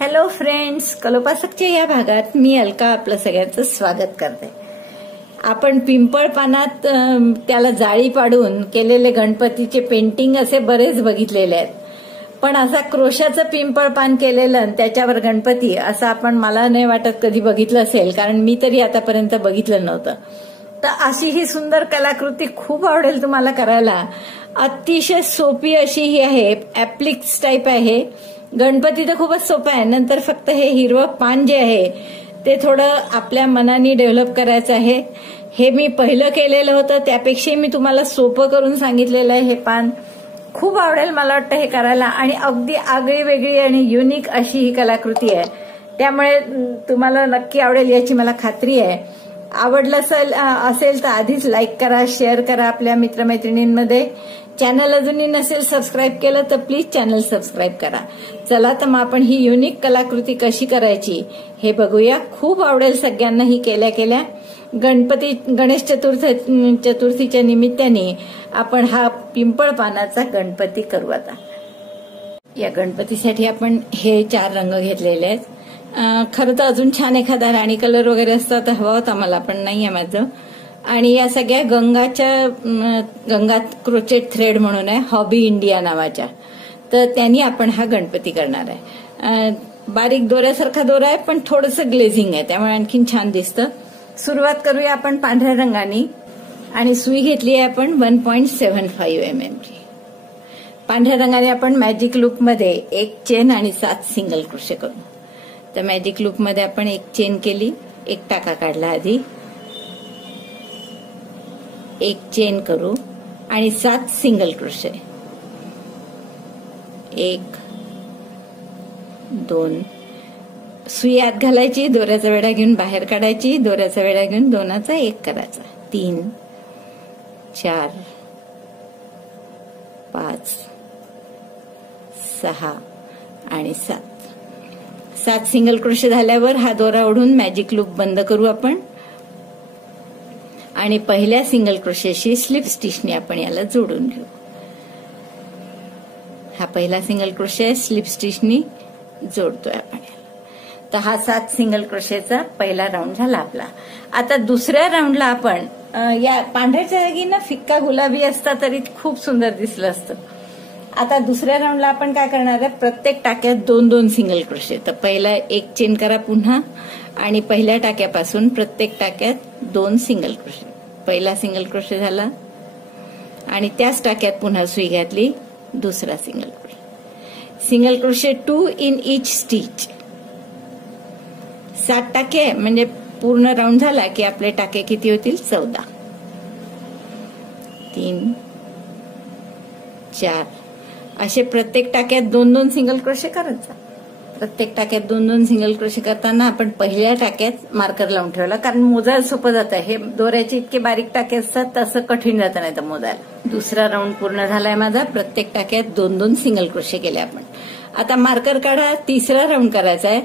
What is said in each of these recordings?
Hello friends, कलोपासकच्या या भागात मी अलका आपलं सगळ्यांचं स्वागत करते. आपण पिंपळ पानात त्याला जाळी पाडून केलेले गणपतीचे पेंटिंग असे बरेच बघितलेले आहेत. पण असा क्रोशाचं पिंपळ पान केलेलं आणि त्याच्यावर गणपती असं आपण मला नाही वाटत कधी बघितलं असेल, कारण मी तरी आतापर्यंत बघितलं नव्हतं. तर अशी ही सुंदर कलाकृती खूप आवडेल तुम्हाला करायला. अतिशय सोपी अशी ही आहे, ऍप्लिक्स टाईप आहे. गणपती तर खूपच सोपा आहे. नंतर फक्त हे हिरवं पान जे आहे ते थोडं आपल्या मनाने डेव्हलप करायचं आहे. हे मी पहिलं केलेलं होतं, त्यापेक्षाही मी तुम्हाला सोपं करून सांगितलेलं आहे. हे पान खूप आवडेल मला वाटतं हे करायला, आणि अगदी आगळी वेगळी आणि युनिक अशी ही कलाकृती आहे. त्यामुळे तुम्हाला नक्की आवडेल याची मला खात्री आहे. आवडलं असेल तर आधीच लाईक करा, शेअर करा आपल्या मित्रमैत्रिणींमध्ये. चॅनल अजूनही नसेल सबस्क्राईब केलं तर प्लीज चॅनल सबस्क्राईब करा. चला तर मग आपण ही युनिक कलाकृती कशी करायची हे बघूया. खूप आवडेल सगळ्यांना ही केल्या गणेश चतुर्थीच्या निमित्ताने आपण हा पिंपळ पानाचा गणपती करू. आता या गणपतीसाठी आपण हे 4 रंग घेतलेले आहेत. खरं तर अजून छान एखादा राणी कलर वगैरे असता तर हवा होता मला, पण नाही आहे माझं. आणि या सगळ्या गंगा क्रोचेट थ्रेड म्हणून आहे, हॉबी इंडिया नावाच्या. तर त्यांनी आपण हा गणपती करणार आहे. बारीक दोऱ्यासारखा दोरा आहे, पण थोडंसं ग्लेझिंग आहे, त्यामुळे आणखीन छान दिसतं. सुरुवात करूया आपण पांढऱ्या रंगाने, आणि सुई घेतली आहे आपण 1.75 mm ची. पांढऱ्या रंगाने आपण मॅजिक लूप मध्ये 1 चेन आणि 7 सिंगल क्रोशे करू. तर मॅजिक लूप मध्ये आपण 1 चेन केली, 1 टाका काढला, आधी 1 चेन करू आणि 7 सिंगल क्रोशे. 1 2 सुई आत घालायची, दोऱ्याचा वेढा घेऊन बाहेर काढायची, दोऱ्याचा वेढा घेऊन 2चा 1 करायचा. 3 4 5 6 आणि 7 सिंगल क्रोशे झाल्यावर हा दोरा ओढून मॅजिक लूप बंद करू आपण, आणि पहिल्या सिंगल क्रोशेशी स्लिप स्टिचने आपण याला जोडून घेऊ. हा पहिला सिंगल क्रोशे स्लिप स्टिचनी जोडतोय आपण. तर हा 7 सिंगल क्रोशेचा पहिला राऊंड झाला आपला. आता दुसऱ्या राऊंडला आपण या पांढऱ्याच्या जागी ना फिक्का गुलाबी असता तरी खूप सुंदर दिसलं असतं. आता दुसऱ्या राऊंडला आपण काय करणार आहे, प्रत्येक टाक्यात 2-2 सिंगल क्रोशे. तर पहिला 1 चेन करा पुन्हा, आणि पहिल्या टाक्यापासून प्रत्येक टाक्यात 2 सिंगल क्रोशे. पहिला सिंगल क्रोशे झाला, आणि त्याच टाक्यात पुन्हा सुई घातली, दुसरा single crochet. Single crochet 2 in each stitch. 7 टाके म्हणजे पूर्ण राऊंड झाला की आपले टाके किती होतील, 14. 3 4 असे प्रत्येक टाक्यात 2-2 सिंगल क्रोशे करत जा. प्रत्येक टाक्यात 2-2 सिंगल क्रोशे करताना आपण पहिल्या टाक्यात मार्कर लावून ठेवला, कारण मोजायला सोपं जातं. हे दोऱ्याचे इतके बारीक टाके असतात, तसं कठीण जातं नाही तर मोजायला. दुसरा राऊंड पूर्ण झालाय माझा. प्रत्येक टाक्यात 2-2 सिंगल क्रोशे केले आपण. आता मार्कर काढा, तिसरा राऊंड करायचा आहे.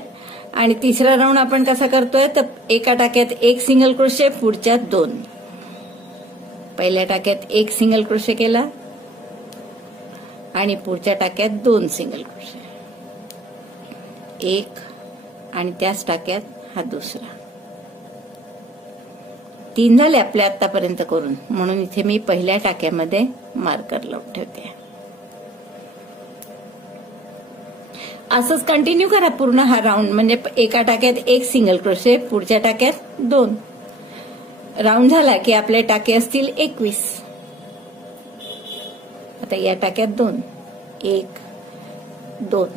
आणि तिसरा राऊंड आपण कसा करतोय, तर एका टाक्यात 1 सिंगल क्रोशे, पुढच्यात 2. पहिल्या टाक्यात 1 सिंगल क्रोशे केला, आणि पुढच्या टाक्यात 2 सिंगल क्रोशे. 1 आणि त्याच टाक्यात हा दुसरा. 3 झाले आपले आतापर्यंत करून, म्हणून इथे मी पहिल्या टाक्यामध्ये मार्कर लावून ठेवते. असंच कंटिन्यू करा पूर्ण हा राऊंड. म्हणजे एका टाक्यात 1 सिंगल क्रोशे, पुढच्या टाक्यात 2. राऊंड झाला की आपले टाके असतील 21. आता या टाक्यात 2 1 2.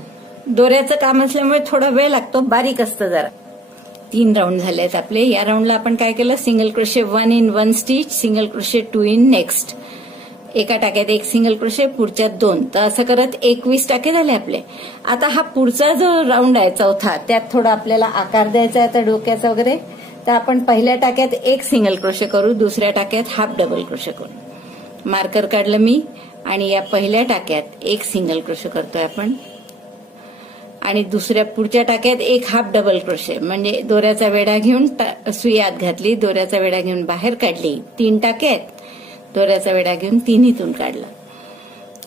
दोऱ्याचं काम असल्यामुळे थोडा वेळ लागतो, बारीक असतं जरा. 3 राऊंड झाले आहेत आपले. या राऊंडला आपण काय केलं, single crochet 1 in 1 stitch, single crochet 2 in next. एका टाक्यात 1 सिंगल क्रोशे, पुढच्यात 2. तर असं करत 21 टाके झाले आपले. आता हा पुढचा जो राऊंड आहे चौथा, त्यात थोडा आपल्याला आकार द्यायचा आहे आता डोक्याचा वगैरे. तर आपण पहिल्या टाक्यात 1 सिंगल क्रोशे करू, दुसऱ्या टाक्यात हाफ डबल क्रोशे करू. मार्कर काढलं मी, आणि या पहिल्या टाक्यात 1 सिंगल क्रोशे करतोय आपण, आणि दुसऱ्या पुढच्या टाक्यात 1 हाफ डबल क्रोशे. म्हणजे दोऱ्याचा वेढा घेऊन सुई आत घातली, दोऱ्याचा वेढा घेऊन बाहेर काढली. 3 टाके आहेत, दोऱ्याचा वेढा घेऊन 3हीतून काढला.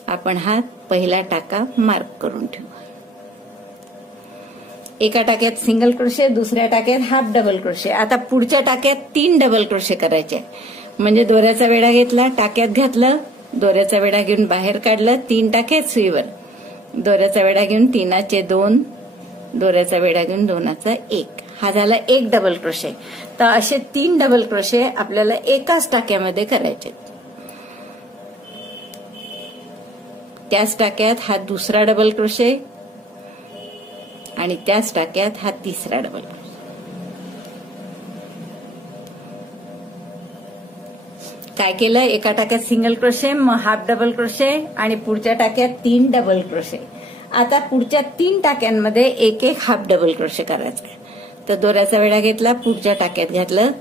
आपण हा पहिला टाका मार्क करून ठेवू. एका टाक्यात सिंगल क्रोशे, दुसऱ्या टाक्यात हाफ डबल क्रोशे. आता पुढच्या टाक्यात 3 डबल क्रोशे करायचे. म्हणजे दोऱ्याचा वेढा घेतला, टाक्यात घातलं, दोऱ्याचा वेढा घेऊन बाहेर काढलं, 3 टाक्यात सुईवर, दोऱ्याचा वेढा घेऊन 3चे 2, दोऱ्याचा वेढा घेऊन 2चा 1. हा झाला एक डबल क्रोशे. तर असे 3 डबल क्रोशे आपल्याला एकाच टाक्यामध्ये करायचे. त्याच टाक्यात हा दुसरा डबल क्रोशे आणि त्याच टाक्यात हा तिसरा डबल क्रोशे. काय केलं, एका टाक्यात सिंगल क्रोशे, मग हाफ डबल क्रोशे आणि पुढच्या टाक्यात 3 डबल क्रोशे. आता पुढच्या 3 टाक्यांमध्ये एक एक हाफ डबल क्रोशे करायचा. तर दोऱ्याचा वेढा घेतला, पुढच्या टाक्यात घातलं,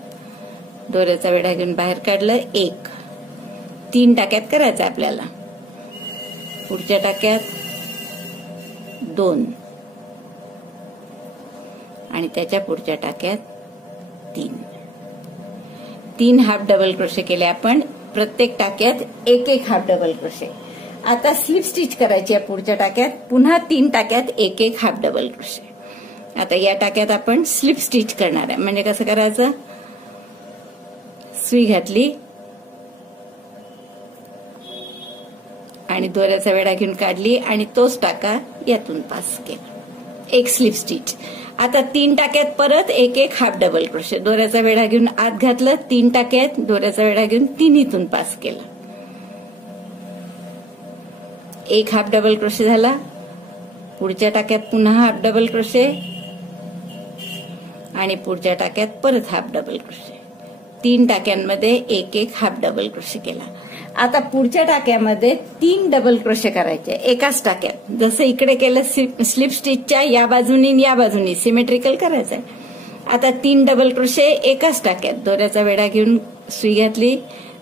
दोऱ्याचा वेढा घेऊन बाहेर काढलं, 1. 3 टाक्यात करायचं आपल्याला. पुढच्या टाक्यात 2 आणि त्याच्या पुढच्या टाक्यात 3 हाफ डबल क्रोशे केले आपण. प्रत्येक टाक्यात एक एक हाफ डबल क्रोशे. आता स्लिप स्टिच करायची आहे पुढच्या टाक्यात. पुन्हा 3 टाक्यात एक एक हाफ डबल क्रोशे. आता या टाक्यात आपण स्लिप स्टिच करणार आहे. म्हणजे कसं करायचं, सुई घातली आणि दोऱ्याचा वेढा घेऊन काढली आणि तोच टाका यातून पास केला, एक स्लिप स्टिच. आता 3 टाक्यात परत एक एक हाफ डबल क्रोशे. दोऱ्याचा वेढा घेऊन आत घातलं, 3 टाक्यात दोऱ्याचा वेढा घेऊन तिन्हीतून पास केला, एक हाफ डबल क्रोशे झाला. पुढच्या टाक्यात पुन्हा हाफ डबल क्रोशे आणि पुढच्या टाक्यात परत हाफ डबल क्रोशे. 3 टाक्यांमध्ये एक एक हाफ डबल क्रोशे केला. आता पुढच्या टाक्यामध्ये 3 डबल क्रोशे करायचे एकाच टाक्यात. जसं इकडे केलं स्लिप स्टिचच्या या बाजूनी या बाजूनी सिमेट्रिकल करायचंय. आता 3 डबल क्रोशे एकाच टाक्यात. दोऱ्याचा वेढा घेऊन सुई घातली,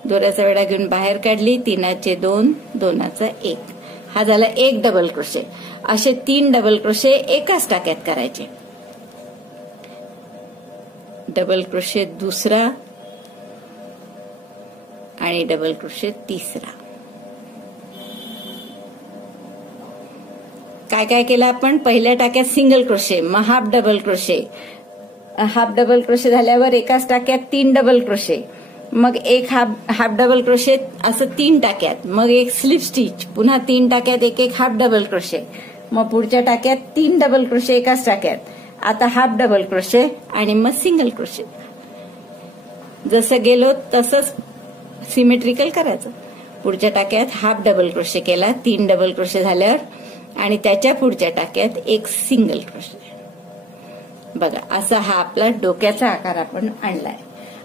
दोऱ्याचा वेढा घेऊन बाहेर काढली, 3चे 2, 2चा 1. हा झाला एक डबल क्रोशे. असे 3 डबल क्रोशे एकाच टाक्यात करायचे. डबल क्रोशे दुसरा आणि डबल क्रोशे तिसरा. काय काय केलं आपण, पहिल्या टाक्यात सिंगल क्रोशे, मग half double crochet. Half double crochet झाल्यावर एकाच टाक्यात 3 डबल क्रोशे, मग एक हाफ डबल क्रोशे, असं 3 टाक्यात. मग एक स्लिप स्टिच, पुन्हा 3 टाक्यात एक एक हाफ डबल क्रोशे. मग पुढच्या टाक्यात 3 डबल क्रोशे एकाच टाक्यात. आता हाफ डबल क्रोशे आणि मग सिंगल क्रोशे. जसं गेलो तसंच सिमेट्रिकल करायचं. पुढच्या टाक्यात हाफ डबल क्रोशे केला, 3 डबल क्रोशे झाल्यावर आणि त्याच्या पुढच्या टाक्यात एक सिंगल क्रोशे. बघा, असा हा आपला डोक्याचा आकार आपण आणलाय.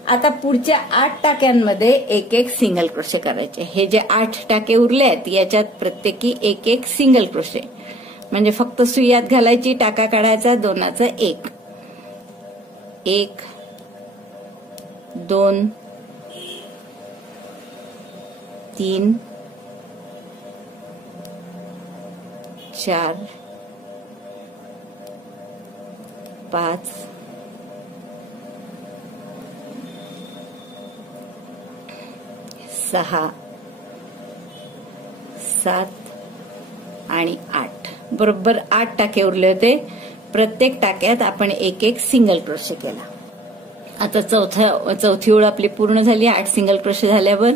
आता पुढच्या 8 टाक्यांमध्ये एक एक सिंगल क्रोशे करायचे. हे जे 8 टाके उरले आहेत याच्यात प्रत्येकी एक एक सिंगल क्रोशे. म्हणजे फक्त सुईयात घालायची, टाका काढायचा, 2चा 1, 1, 2, 3, 4, 5, 6, 7 आणि 8. बरोबर 8 टाके उरले होते. प्रत्येक टाक्यात आपण एक एक सिंगल क्रोशे केला. आता चौथी ओळ आपली पूर्ण झाली. 8 सिंगल क्रोशे झाल्यावर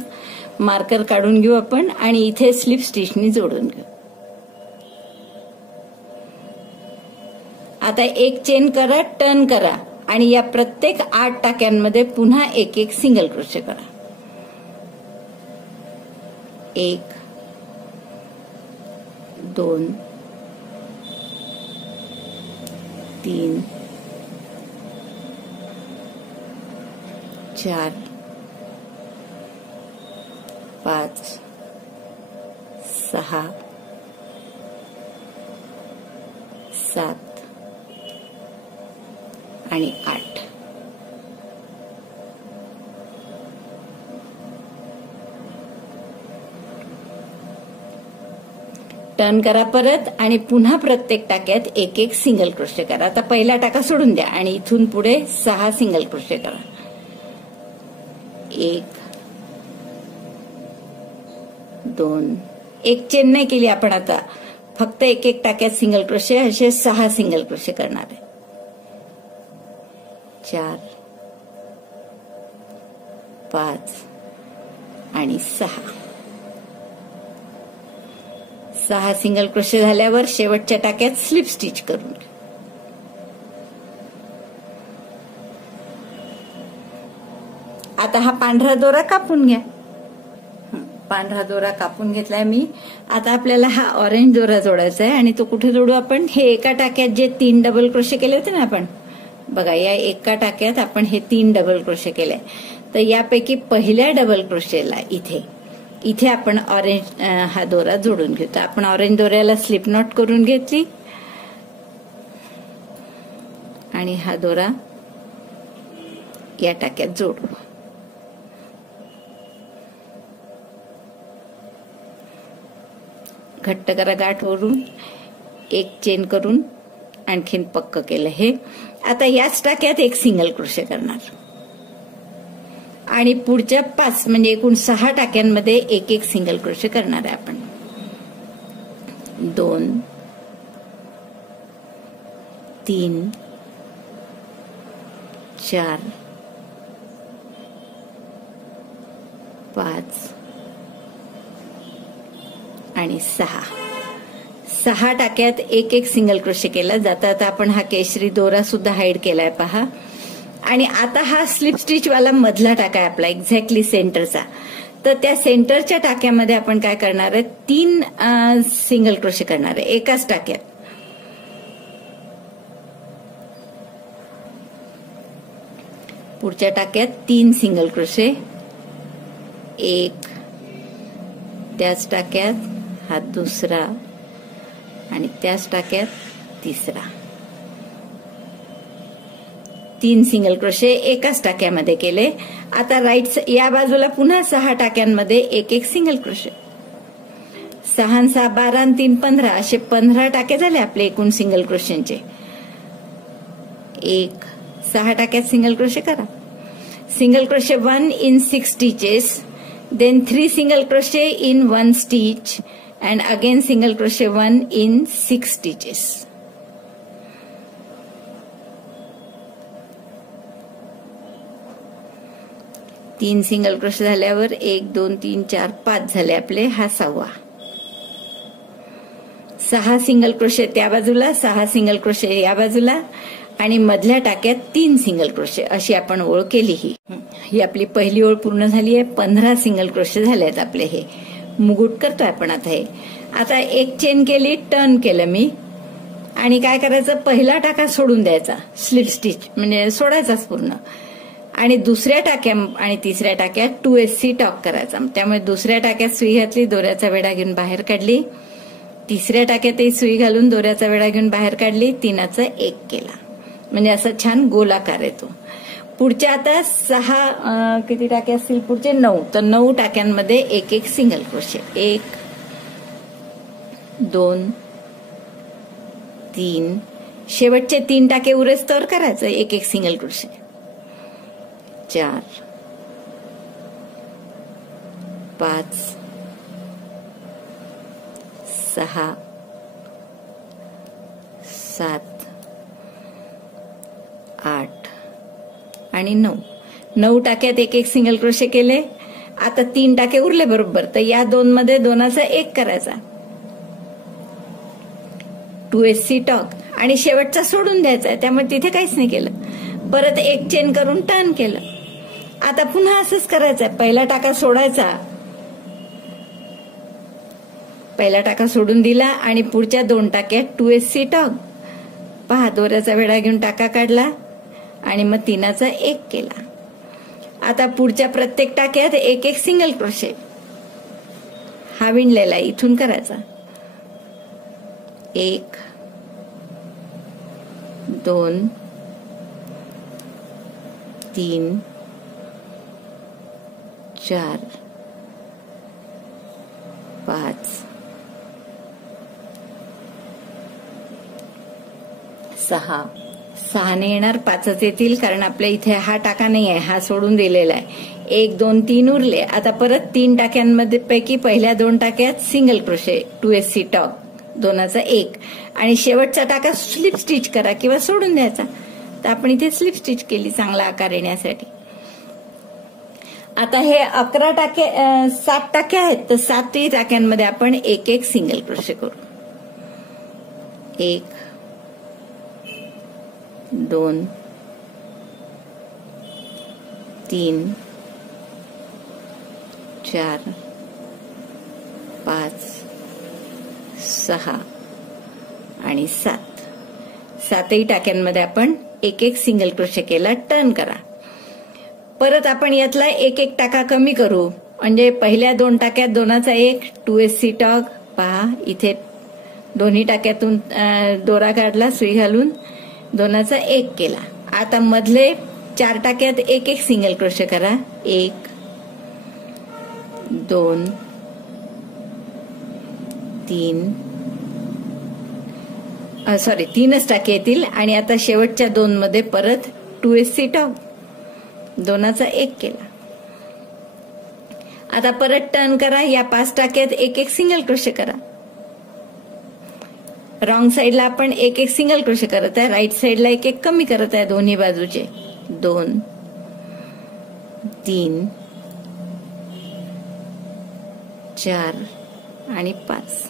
मार्कर काढून घेऊ आपण आणि इथे स्लिप स्टिचनी जोडून घेऊ. आता एक चेन करा, टर्न करा आणि या प्रत्येक 8 टाक्यांमध्ये पुन्हा एक एक सिंगल क्रोशे करा. 1, 2, 3, 4, 5, 6, 7 आणि 8. टर्न करा परत आणि पुन्हा प्रत्येक टाक्यात एक एक सिंगल क्रोशे करा. आता पहिला टाका सोडून द्या आणि इथून पुढे 6 सिंगल क्रोशे करा. 1, 2, एक चेन नाही केली आपण. आता फक्त एक एक टाक्यात सिंगल क्रोशे, असे 6 सिंगल क्रोशे करणार आहे. 4 5 आणि 6 सिंगल क्रोशे झाल्यावर शेवटच्या टाक्यात स्लिप स्टिच करून घ्या. आता हा पांढरा दोरा कापून घ्या. पांढरा दोरा कापून घेतलाय मी. आता आपल्याला हा ऑरेंज दोरा जोडायचा आहे आणि तो कुठे जोडू आपण? हे एका टाक्यात जे 3 डबल क्रोशे केले होते ना आपण, बघा या एका टाक्यात आपण हे 3 डबल क्रोशे केले. तर यापैकी पहिल्या डबल क्रोशेला इथे आपण ऑरेंज हा दोरा जोडून घेऊ. तर आपण ऑरेंज दोऱ्याला स्लिप नॉट करून घेतली आणि हा दोरा या टाक्यात जोडू. घट्ट करा गाठ वरून, एक चेन करून आणखीन पक्क केलं हे. आता याच टाक्यात एक सिंगल क्रोशे करणार आणि पुढच्या 5 म्हणजे एकूण 6 टाक्यांमध्ये एक सिंगल क्रोशे करणार आहे आपण. 2 3 4 5 आणि 6 टाक्यात एक सिंगल क्रोशे केला. जाता आता आपण हा केशरी दोरा सुद्धा हाईड केलाय पहा. आणि आता हा स्लिप स्टिच वाला मधला टाका आहे आपला, एक्झॅक्टली सेंटरचा. तर त्या सेंटरच्या टाक्यामध्ये आपण काय करणार आहे? 3 सिंगल क्रोशे करणार आहे एकाच टाक्यात. पुढच्या टाक्यात 3 सिंगल क्रोशे, एक त्याच टाक्यात हा दुसरा आणि त्याच टाक्यात तिसरा. 3 सिंगल क्रोशे एकाच टाक्यामध्ये केले. आता राईट या बाजूला पुन्हा 6 टाक्यांमध्ये एक सिंगल क्रोशे. 6 6 12 आणि 3 15 असे 15 टाके झाले आपले एकूण सिंगल क्रोशेंचे. 6 टाक्यात सिंगल क्रोशे करा. Single crochet 1 in 6 stitches, then 3 single crochet in 1 stitch and again single crochet 1 in 6 stitches. तीन सिंगल क्रोशे झाल्यावर 1 2 3 4 5 झाले आपले. हा 6वा. 6 सिंगल क्रोशे त्या बाजूला, 6 सिंगल क्रोशे या बाजूला आणि मधल्या टाक्यात 3 सिंगल क्रोशे. अशी आपण ओळ केली. ही आपली पहिली ओळ पूर्ण झाली आहे. 15 सिंगल क्रोशे झाले आहेत आपले. हे मुकुट करतोय आपण आता. हे आता एक चेन केली, टर्न केलं मी आणि काय करायचं? पहिला टाका सोडून द्यायचा, स्लिप स्टिच म्हणजे सोडायचाच पूर्ण. आणि दुसऱ्या टाक्या आणि तिसऱ्या टाक्यात 2SC टॉक करायचा. त्यामुळे दुसऱ्या टाक्यात सुई घातली, दोऱ्याचा वेढा घेऊन बाहेर काढली. तिसऱ्या टाक्यातही सुई घालून दोऱ्याचा वेढा घेऊन बाहेर काढली. 3चा 1 केला म्हणजे असा छान गोलाकार येतो. पुढच्या आता 6 किती टाके असतील पुढचे? 9. तर 9 टाक्यांमध्ये एक सिंगल क्रोशे. 1 2 3 शेवटचे 3 टाके उरेस तर करायचं एक सिंगल क्रोशे. 4 5 6 7 8 आणि 9 टाक्यात एक सिंगल क्रोशे केले. आता 3 टाके उरले बरोबर. तर या 2 मध्ये 2चा 1 करायचा, 2SC टॉक आणि शेवटचा सोडून द्यायचा. त्यामुळे तिथे काहीच नाही केलं. परत एक चेन करून टर्न केलं. आता पुन्हा असंच करायचंय. पहिला टाका सोडायचा, पहिला टाका सोडून दिला आणि पुढच्या 2 टाक्यात 2SC टॉक. पहा दोऱ्याचा वेढा घेऊन टाका काढला आणि मग 3चा 1 केला. आता पुढच्या प्रत्येक टाक्यात एक सिंगल क्रोशे. हा विणलेला इथून करायचा. 1 2 3 4 5 6 6ने येणार, 5च येतील कारण आपल्या इथे हा टाका नाही आहे, हा सोडून दिलेला आहे. 1 2 3 उरले. आता परत 3 टाक्यांमध्ये पैकी पहिल्या 2 टाक्यात सिंगल क्रोशे, 2SC टॉक, 2चा 1 आणि शेवटचा टाका स्लिप स्टिच करा किंवा सोडून द्यायचा. तर आपण इथे स्लिप स्टिच केली चांगला आकार येण्यासाठी. आता हे 11 टाके 7 टाके आहेत, तर 7ही टाक्यांमध्ये आपण एक एक सिंगल क्रोशे करू. 1 2 3 4 5 6 आणि 7. 7ही टाक्यांमध्ये आपण एक एक सिंगल क्रोशे केला. टर्न करा. परत आपण यातला एक एक टाका कमी करू, म्हणजे पहिल्या 2 टाक्यात 2चा 1 2SC टॉग. पहा इथे दोन्ही टाक्यातून दोरा काढला, सुई घालून 2चा 1 केला. आता मधले 4 टाक्यात एक एक सिंगल क्रोशे करा. 1 2 3 3च टाके येतील. आणि आता शेवटच्या 2 मध्ये परत 2SC टॉग 2चा 1 केला. आता परत टर्न करा. या 5 टाक्यात एक एक सिंगल क्रोशे करा. रॉंग साइडला आपण एक एक सिंगल क्रोशे करत आहे, राईट साइडला एक एक कमी करत आहे दोन्ही बाजूचे. 2 3 4 आणि 5.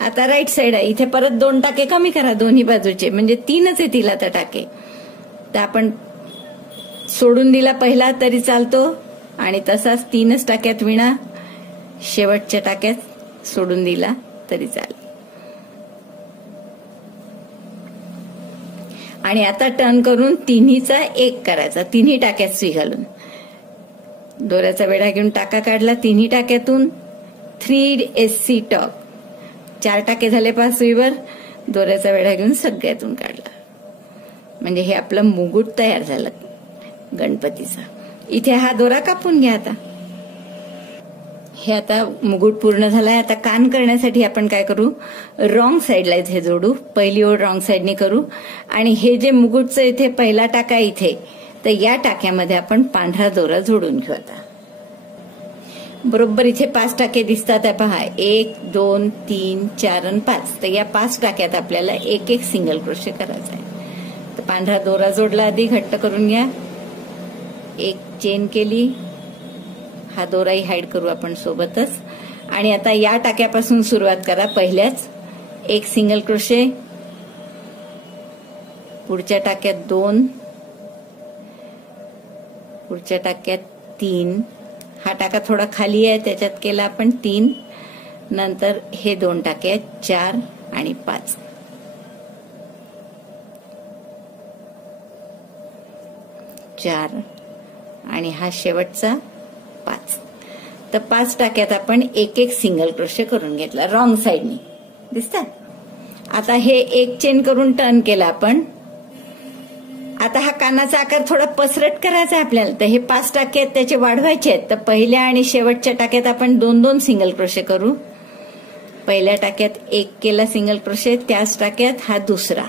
आता राईट साइड आहे, इथे परत 2 टाके कमी करा दोन्ही बाजूचे, म्हणजे 3च येतील आता टाके. तर आपण सोडून दिला पहिला तरी चालतो, आणि तसाच 3च टाक्यात विणा. शेवटच्या टाक्यात सोडून दिला तरी चालेल. आणि आता टर्न करून 3हीचा 1 करायचा. 3ही टाक्यात सुई घालून दोऱ्याचा वेढा घेऊन टाका काढला 3ही टाक्यातून. 3SC टॉग 4 टाके झाले पहा सुईवर. दोऱ्याचा वेढा घेऊन सगळ्यातून काढला, म्हणजे हे आपलं मुकुट तयार झालं गणपतीचा. इथे हा दोरा कापून घ्या. आता हे आता मुकुट पूर्ण झालाय. आता कान करण्यासाठी आपण काय करू, रॉंग साइडला इथे जोडू. पहिली ओळ रॉंग साइडने करू. आणि हे जे मुकुटचं इथे पहिला टाका इथे, तर या टाक्यामध्ये आपण पांढरा दोरा जोडून घेऊ. आता बरोबर इथे 5 टाके दिसतात आहे पहा. 1 2 3 4 आणि 5. तर या 5 टाक्यात आपल्याला एक एक सिंगल क्रोशे करायचा आहे. तर पांढरा दोरा जोडला, आधी घट्ट करून घ्या. एक चेन केली. हा दोराही हाईड करू आपण सोबतच. आणि आता या टाक्यापासून सुरुवात करा. पहिल्याच एक सिंगल क्रोशे, पुढच्या टाक्यात 2, पुढच्या टाक्यात 3. हा टाका थोडा खाली आहे, त्याच्यात केला आपण 3. नंतर हे 2 टाके आहेत 4 आणि 5. 4 आणि हा शेवटचा 5. तर 5 टाक्यात आपण एक एक सिंगल क्रोशे करून घेतला रॉंग साइडनी. दिसतात. आता हे एक चेन करून टर्न केला आपण. आता हा कानाचा आकार थोडा पसरट करायचा आहे आपल्याला. तर हे 5 टाके आहेत त्याचे वाढवायचे आहेत. तर पहिल्या आणि शेवटच्या टाक्यात आपण 2-2 सिंगल क्रोशे करू. पहिल्या टाक्यात 1 केला सिंगल क्रोशे, त्याच टाक्यात हा दुसरा.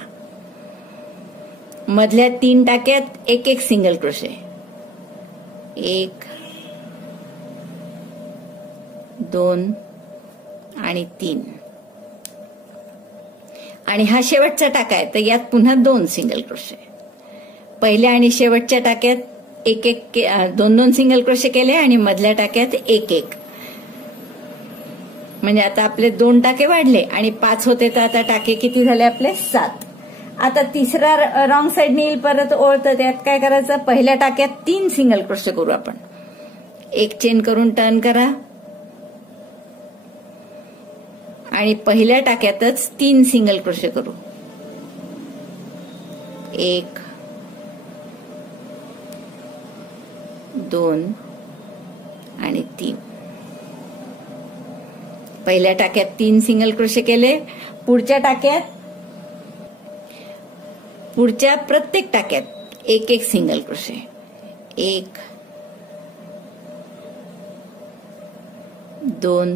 मधल्या 3 टाक्यात एक एक सिंगल क्रोशे. 1 2 आणि 3. आणि हा शेवटचा टाका आहे, तर यात पुन्हा 2 सिंगल क्रोशे. पहिल्या आणि शेवटच्या टाक्यात एक एक 2-2 सिंगल क्रोशे केले आणि मधल्या टाक्यात एक एक. म्हणजे आता आपले 2 टाके वाढले आणि 5 होते, तर आता टाके किती झाले आपले 7. आता तिसरा रॉंग साइडने येईल परत ओळ. तर त्यात काय करायचं, पहिल्या टाक्यात 3 सिंगल क्रोशे करू आपण. एक चेन करून टर्न करा आणि पहिल्या टाक्यातच 3 सिंगल क्रोशे करू. 1 2 आणि 3. पहिल्या टाक्यात 3 सिंगल क्रोशे केले. पुढच्या प्रत्येक टाक्यात एक एक सिंगल क्रोशे. 1 2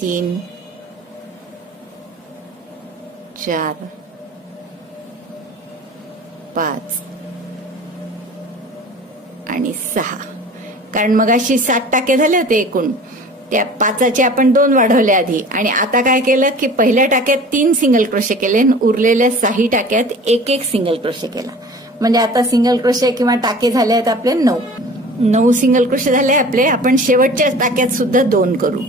3 4 5 आणि 6. कारण मगाशी 7 टाके झाले होते एकूण. त्या 5चे आपण 2 वाढवले आधी, आणि आता काय केलं की पहिल्या टाक्यात 3 सिंगल क्रोशे केले आणि उरलेल्या 6 टाक्यात एक सिंगल क्रोशे केला. म्हणजे आता सिंगल क्रोशे किंवा टाके झाले आहेत आपले 9 सिंगल क्रोशे झाले आपले. आपण शेवटच्या टाक्यात सुद्धा 2 करू.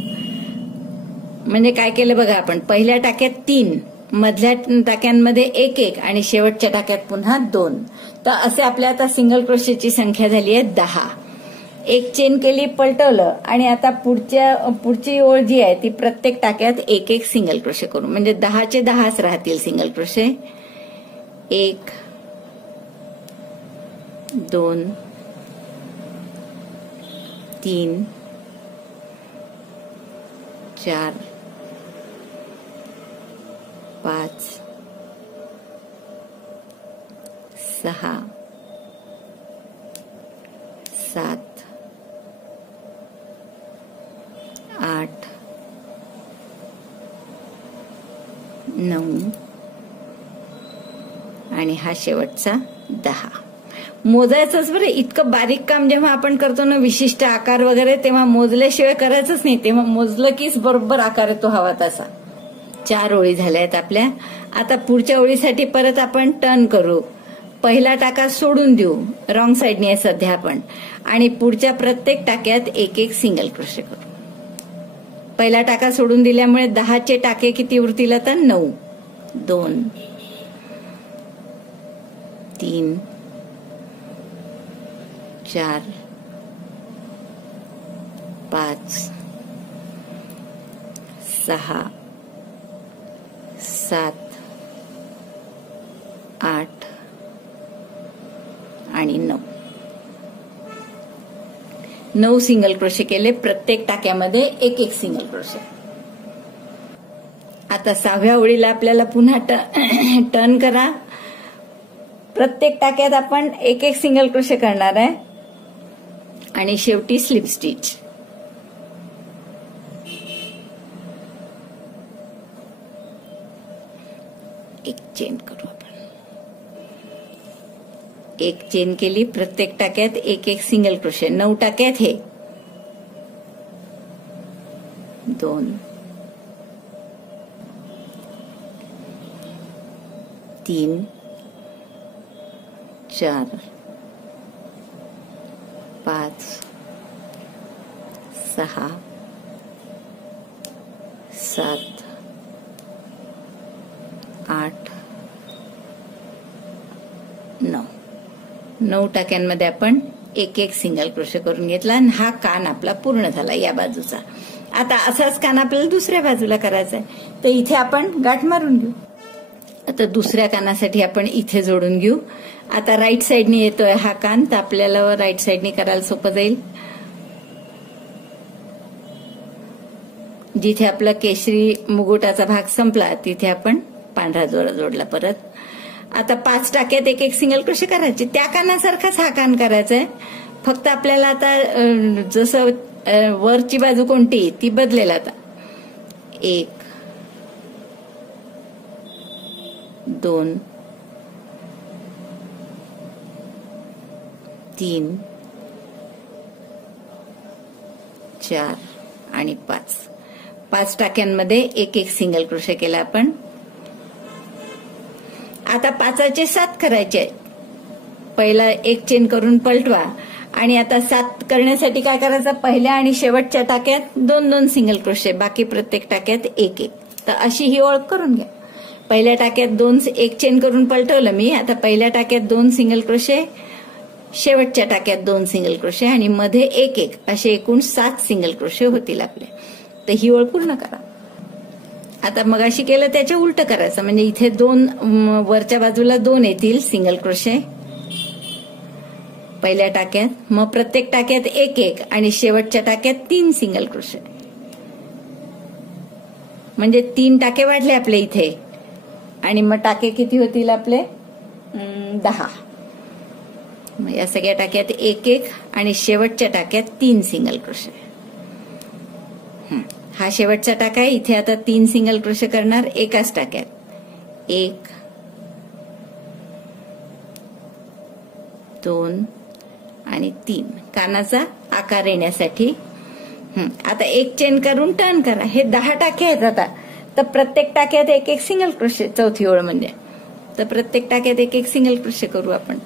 म्हणजे काय केलं बघा, आपण पहिल्या टाक्यात 3, मधल्या टाक्यांमध्ये एक आणि शेवटच्या टाक्यात पुन्हा 2. तर असे आपल्या आता सिंगल क्रोशेची संख्या झाली आहे 10. एक चेन केली, पलटवलं, आणि आता पुढची ओळ जी आहे ती प्रत्येक टाक्यात एक सिंगल क्रोशे करू. म्हणजे 10चे 10च राहतील सिंगल क्रोशे. 1 2 3 4 5 6 7 8 9 आणि हा शेवटचा 10. मोजायचंच बरं. इतकं बारीक काम जेव्हा आपण करतो ना, विशिष्ट आकार वगैरे, तेव्हा मोजल्याशिवाय करायचंच नाही. तेव्हा मोजलं कीच बरोबर आकार येतो हवा तसा. 4 ओळी झाल्या आहेत आपल्या. आता पुढच्या ओळीसाठी परत आपण टर्न करू. पहिला टाका सोडून देऊ, रॉंग साइडने आहे सध्या आपण, आणि पुढच्या प्रत्येक टाक्यात एक सिंगल क्रोशे करू. पहिला टाका सोडून दिल्यामुळे 10चे टाके किती उरतील आता? 9. 2 3 4 5 6 7 8 आणि 9 सिंगल क्रोशे केले. प्रत्येक टाक्यामध्ये एक सिंगल क्रोशे. आता 6व्या ओळीला आपल्याला पुन्हा टर्न करा. प्रत्येक टाक्यात आपण एक सिंगल क्रोशे करणार आहे आणि शेवटी स्लिप स्टिच. एक चेन करू आपण. एक चेन केली, प्रत्येक टाक्यात एक सिंगल क्रोशे. 9 टाक्यात हे 2 3 4 5 6 7 8 9 टाक्यांमध्ये आपण एक सिंगल क्रोशे करून घेतला आणि हा कान आपला पूर्ण झाला या बाजूचा. आता असाच कान आपल्याला दुसऱ्या बाजूला करायचा आहे. तर इथे आपण गाठ मारून घेऊ. आता दुसऱ्या कानासाठी आपण इथे जोडून घेऊ. आता राईट साइडने येतोय हा कान, तर आपल्याला राईट साइडने करायला सोपं जाईल. जिथे आपला केशरी मुकुटाचा भाग संपला तिथे आपण पांढरा दोरा जोडला परत. आता 5 टाक्यात एक सिंगल क्रोशे करायचे. त्या कानासारखाच हा कान करायचा आहे. फक्त आपल्याला आता जसं वरची बाजू कोणती ती बदलेल. आता 1 2 3 4 आणि 5 टाक्यांमध्ये एक सिंगल क्रोशे केला आपण. आता 5चे 7 करायचे. पहिला एक चेन करून पलटवा आणि आता 7 करण्यासाठी काय करायचं? पहिल्या आणि शेवटच्या टाक्यात 2 सिंगल क्रोशे, बाकी प्रत्येक टाक्यात एक. तर अशी ही ओळख करून घ्या. पहिल्या टाक्यात एक चेन करून पलटवलं मी. आता पहिल्या टाक्यात 2 सिंगल क्रोशे, शेवटच्या टाक्यात 2 सिंगल क्रोशे आणि मध्ये एक असे एकूण 7 सिंगल क्रोशे होतील आपले. तर ही ओळ पूर्ण करा. आता मगाशी केलं त्याच्या उलट करायचं. म्हणजे इथे 2 वरच्या बाजूला 2 येतील सिंगल क्रोशे पहिल्या टाक्यात, मग प्रत्येक टाक्यात एक आणि शेवटच्या टाक्यात 3 सिंगल क्रोशे. म्हणजे 3 टाके वाढले आपले इथे आणि मग टाके किती होतील आपले? 10. मग या सगळ्या टाक्यात एक आणि शेवटच्या टाक्यात 3 सिंगल क्रोशे. हा शेवटचा टाका आहे. इथे आता 3 सिंगल क्रोशे करणार एकाच टाक्यात. 1 2 आणि 3 कानाचा आकार येण्यासाठी. आता एक चेन करून टर्न करा. हे 10 टाके आहेत आता. तर प्रत्येक टाक्यात एक एक सिंगल क्रोशे, चौथी ओळ म्हणजे. तर प्रत्येक टाक्यात एक एक सिंगल क्रोशे करू आपण.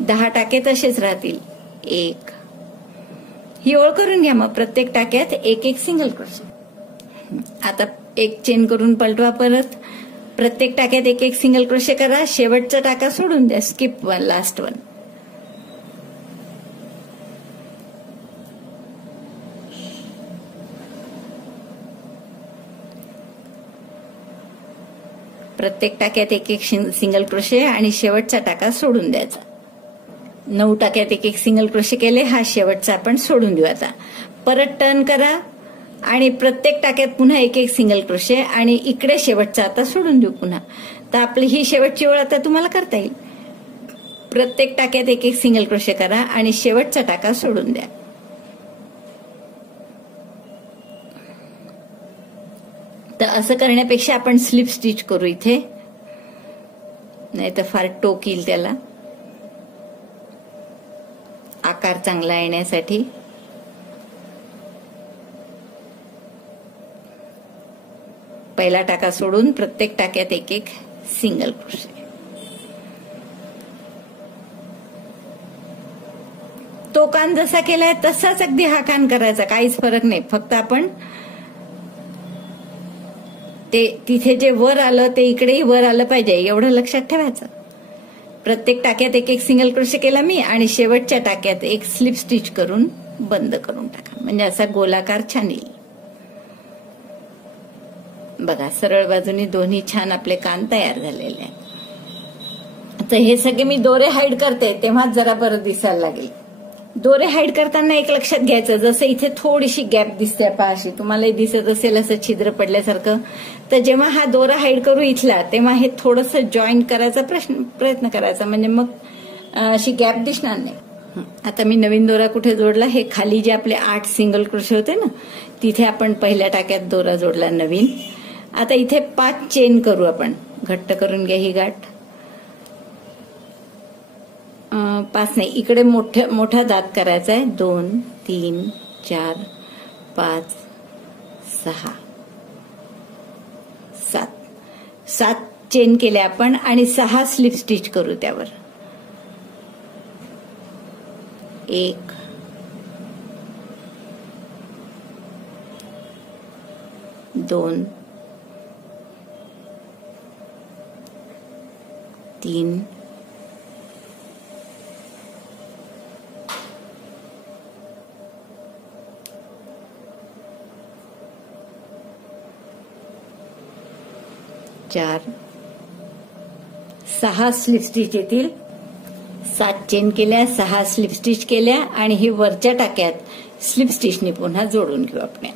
10 टाके तसेच राहतील. एक, ही ओळ करून घ्या. मग प्रत्येक टाक्यात एक एक सिंगल क्रोशे. आता एक चेन करून पलटवा परत. प्रत्येक टाक्यात एक एक सिंगल क्रोशे करा. शेवटचा टाका सोडून द्या. Skip one, last one. प्रत्येक टाक्यात एक एक सिंगल क्रोशे आणि शेवटचा टाका सोडून द्यायचा. 9 टाक्यात एक एक सिंगल क्रोशे केले. हा शेवटचा आपण सोडून देऊ. आता परत टर्न करा आणि प्रत्येक टाक्यात पुन्हा एक एक सिंगल क्रोशे आणि इकडे शेवटचा आता सोडून देऊ पुन्हा. तर आपली ही शेवटची ओळ आता तुम्हाला करता येईल. प्रत्येक टाक्यात एक एक सिंगल क्रोशे करा आणि शेवटचा टाका सोडून द्या. तर असं करण्यापेक्षा आपण स्लिप स्टिच करू इथे, नाही तर फार टोक येईल त्याला. आकार चांगला येण्यासाठी पहिला टाका सोडून प्रत्येक टाक्यात एक एक सिंगल क्रोशे. तो कान जसा केलाय तसाच अगदी हा कान करायचा, काहीच फरक नाही. फक्त आपण ते तिथे जे वर आलं ते इकडेही वर आलं पाहिजे एवढं लक्षात ठेवायचं. प्रत्येक टाक्यात एक एक सिंगल क्रोशे केला मी आणि शेवटच्या टाक्यात एक स्लिप स्टिच करून बंद करून टाका. म्हणजे असा गोलाकार छान येईल. बघा, सरळ बाजूनी दोन्ही छान आपले कान तयार झालेले आहेत. तर हे सगळे मी दोरे हाईड करते तेव्हाच जरा बरं दिसायला लागेल. दोरे हाईड करताना एक लक्षात घ्यायचं, जसं इथे थोडीशी गॅप दिसते पाहाशी, तुम्हालाही दिसत असेल असं छिद्र पडल्यासारखं. तर जेव्हा हा दोरा हाईड करू इथला तेव्हा हे थोडंसं जॉईंट करायचा प्रयत्न करायचा, म्हणजे मग अशी गॅप दिसणार नाही. आता मी नवीन दोरा कुठे जोडला, हे खाली जे आपले 8 सिंगल क्रोशे होते ना तिथे आपण पहिल्या टाक्यात दोरा जोडला नवीन. आता इथे 5 चेन करू आपण. घट्ट करून घ्या ही गाठ. 5 नाही, इकडे मोठा दात करायचा आहे. 2, 3, 4, 5, 6, 7 चेन केले आपण आणि 6 स्लिप स्टिच करू त्यावर. 1, 2, 3, 4, 6 स्लिप स्टिच येतील. 7 चेन केल्या, 6 स्लिप स्टिच केल्या आणि ही वरच्या टाक्यात स्लिप स्टिचने पुन्हा जोडून घेऊ आपण.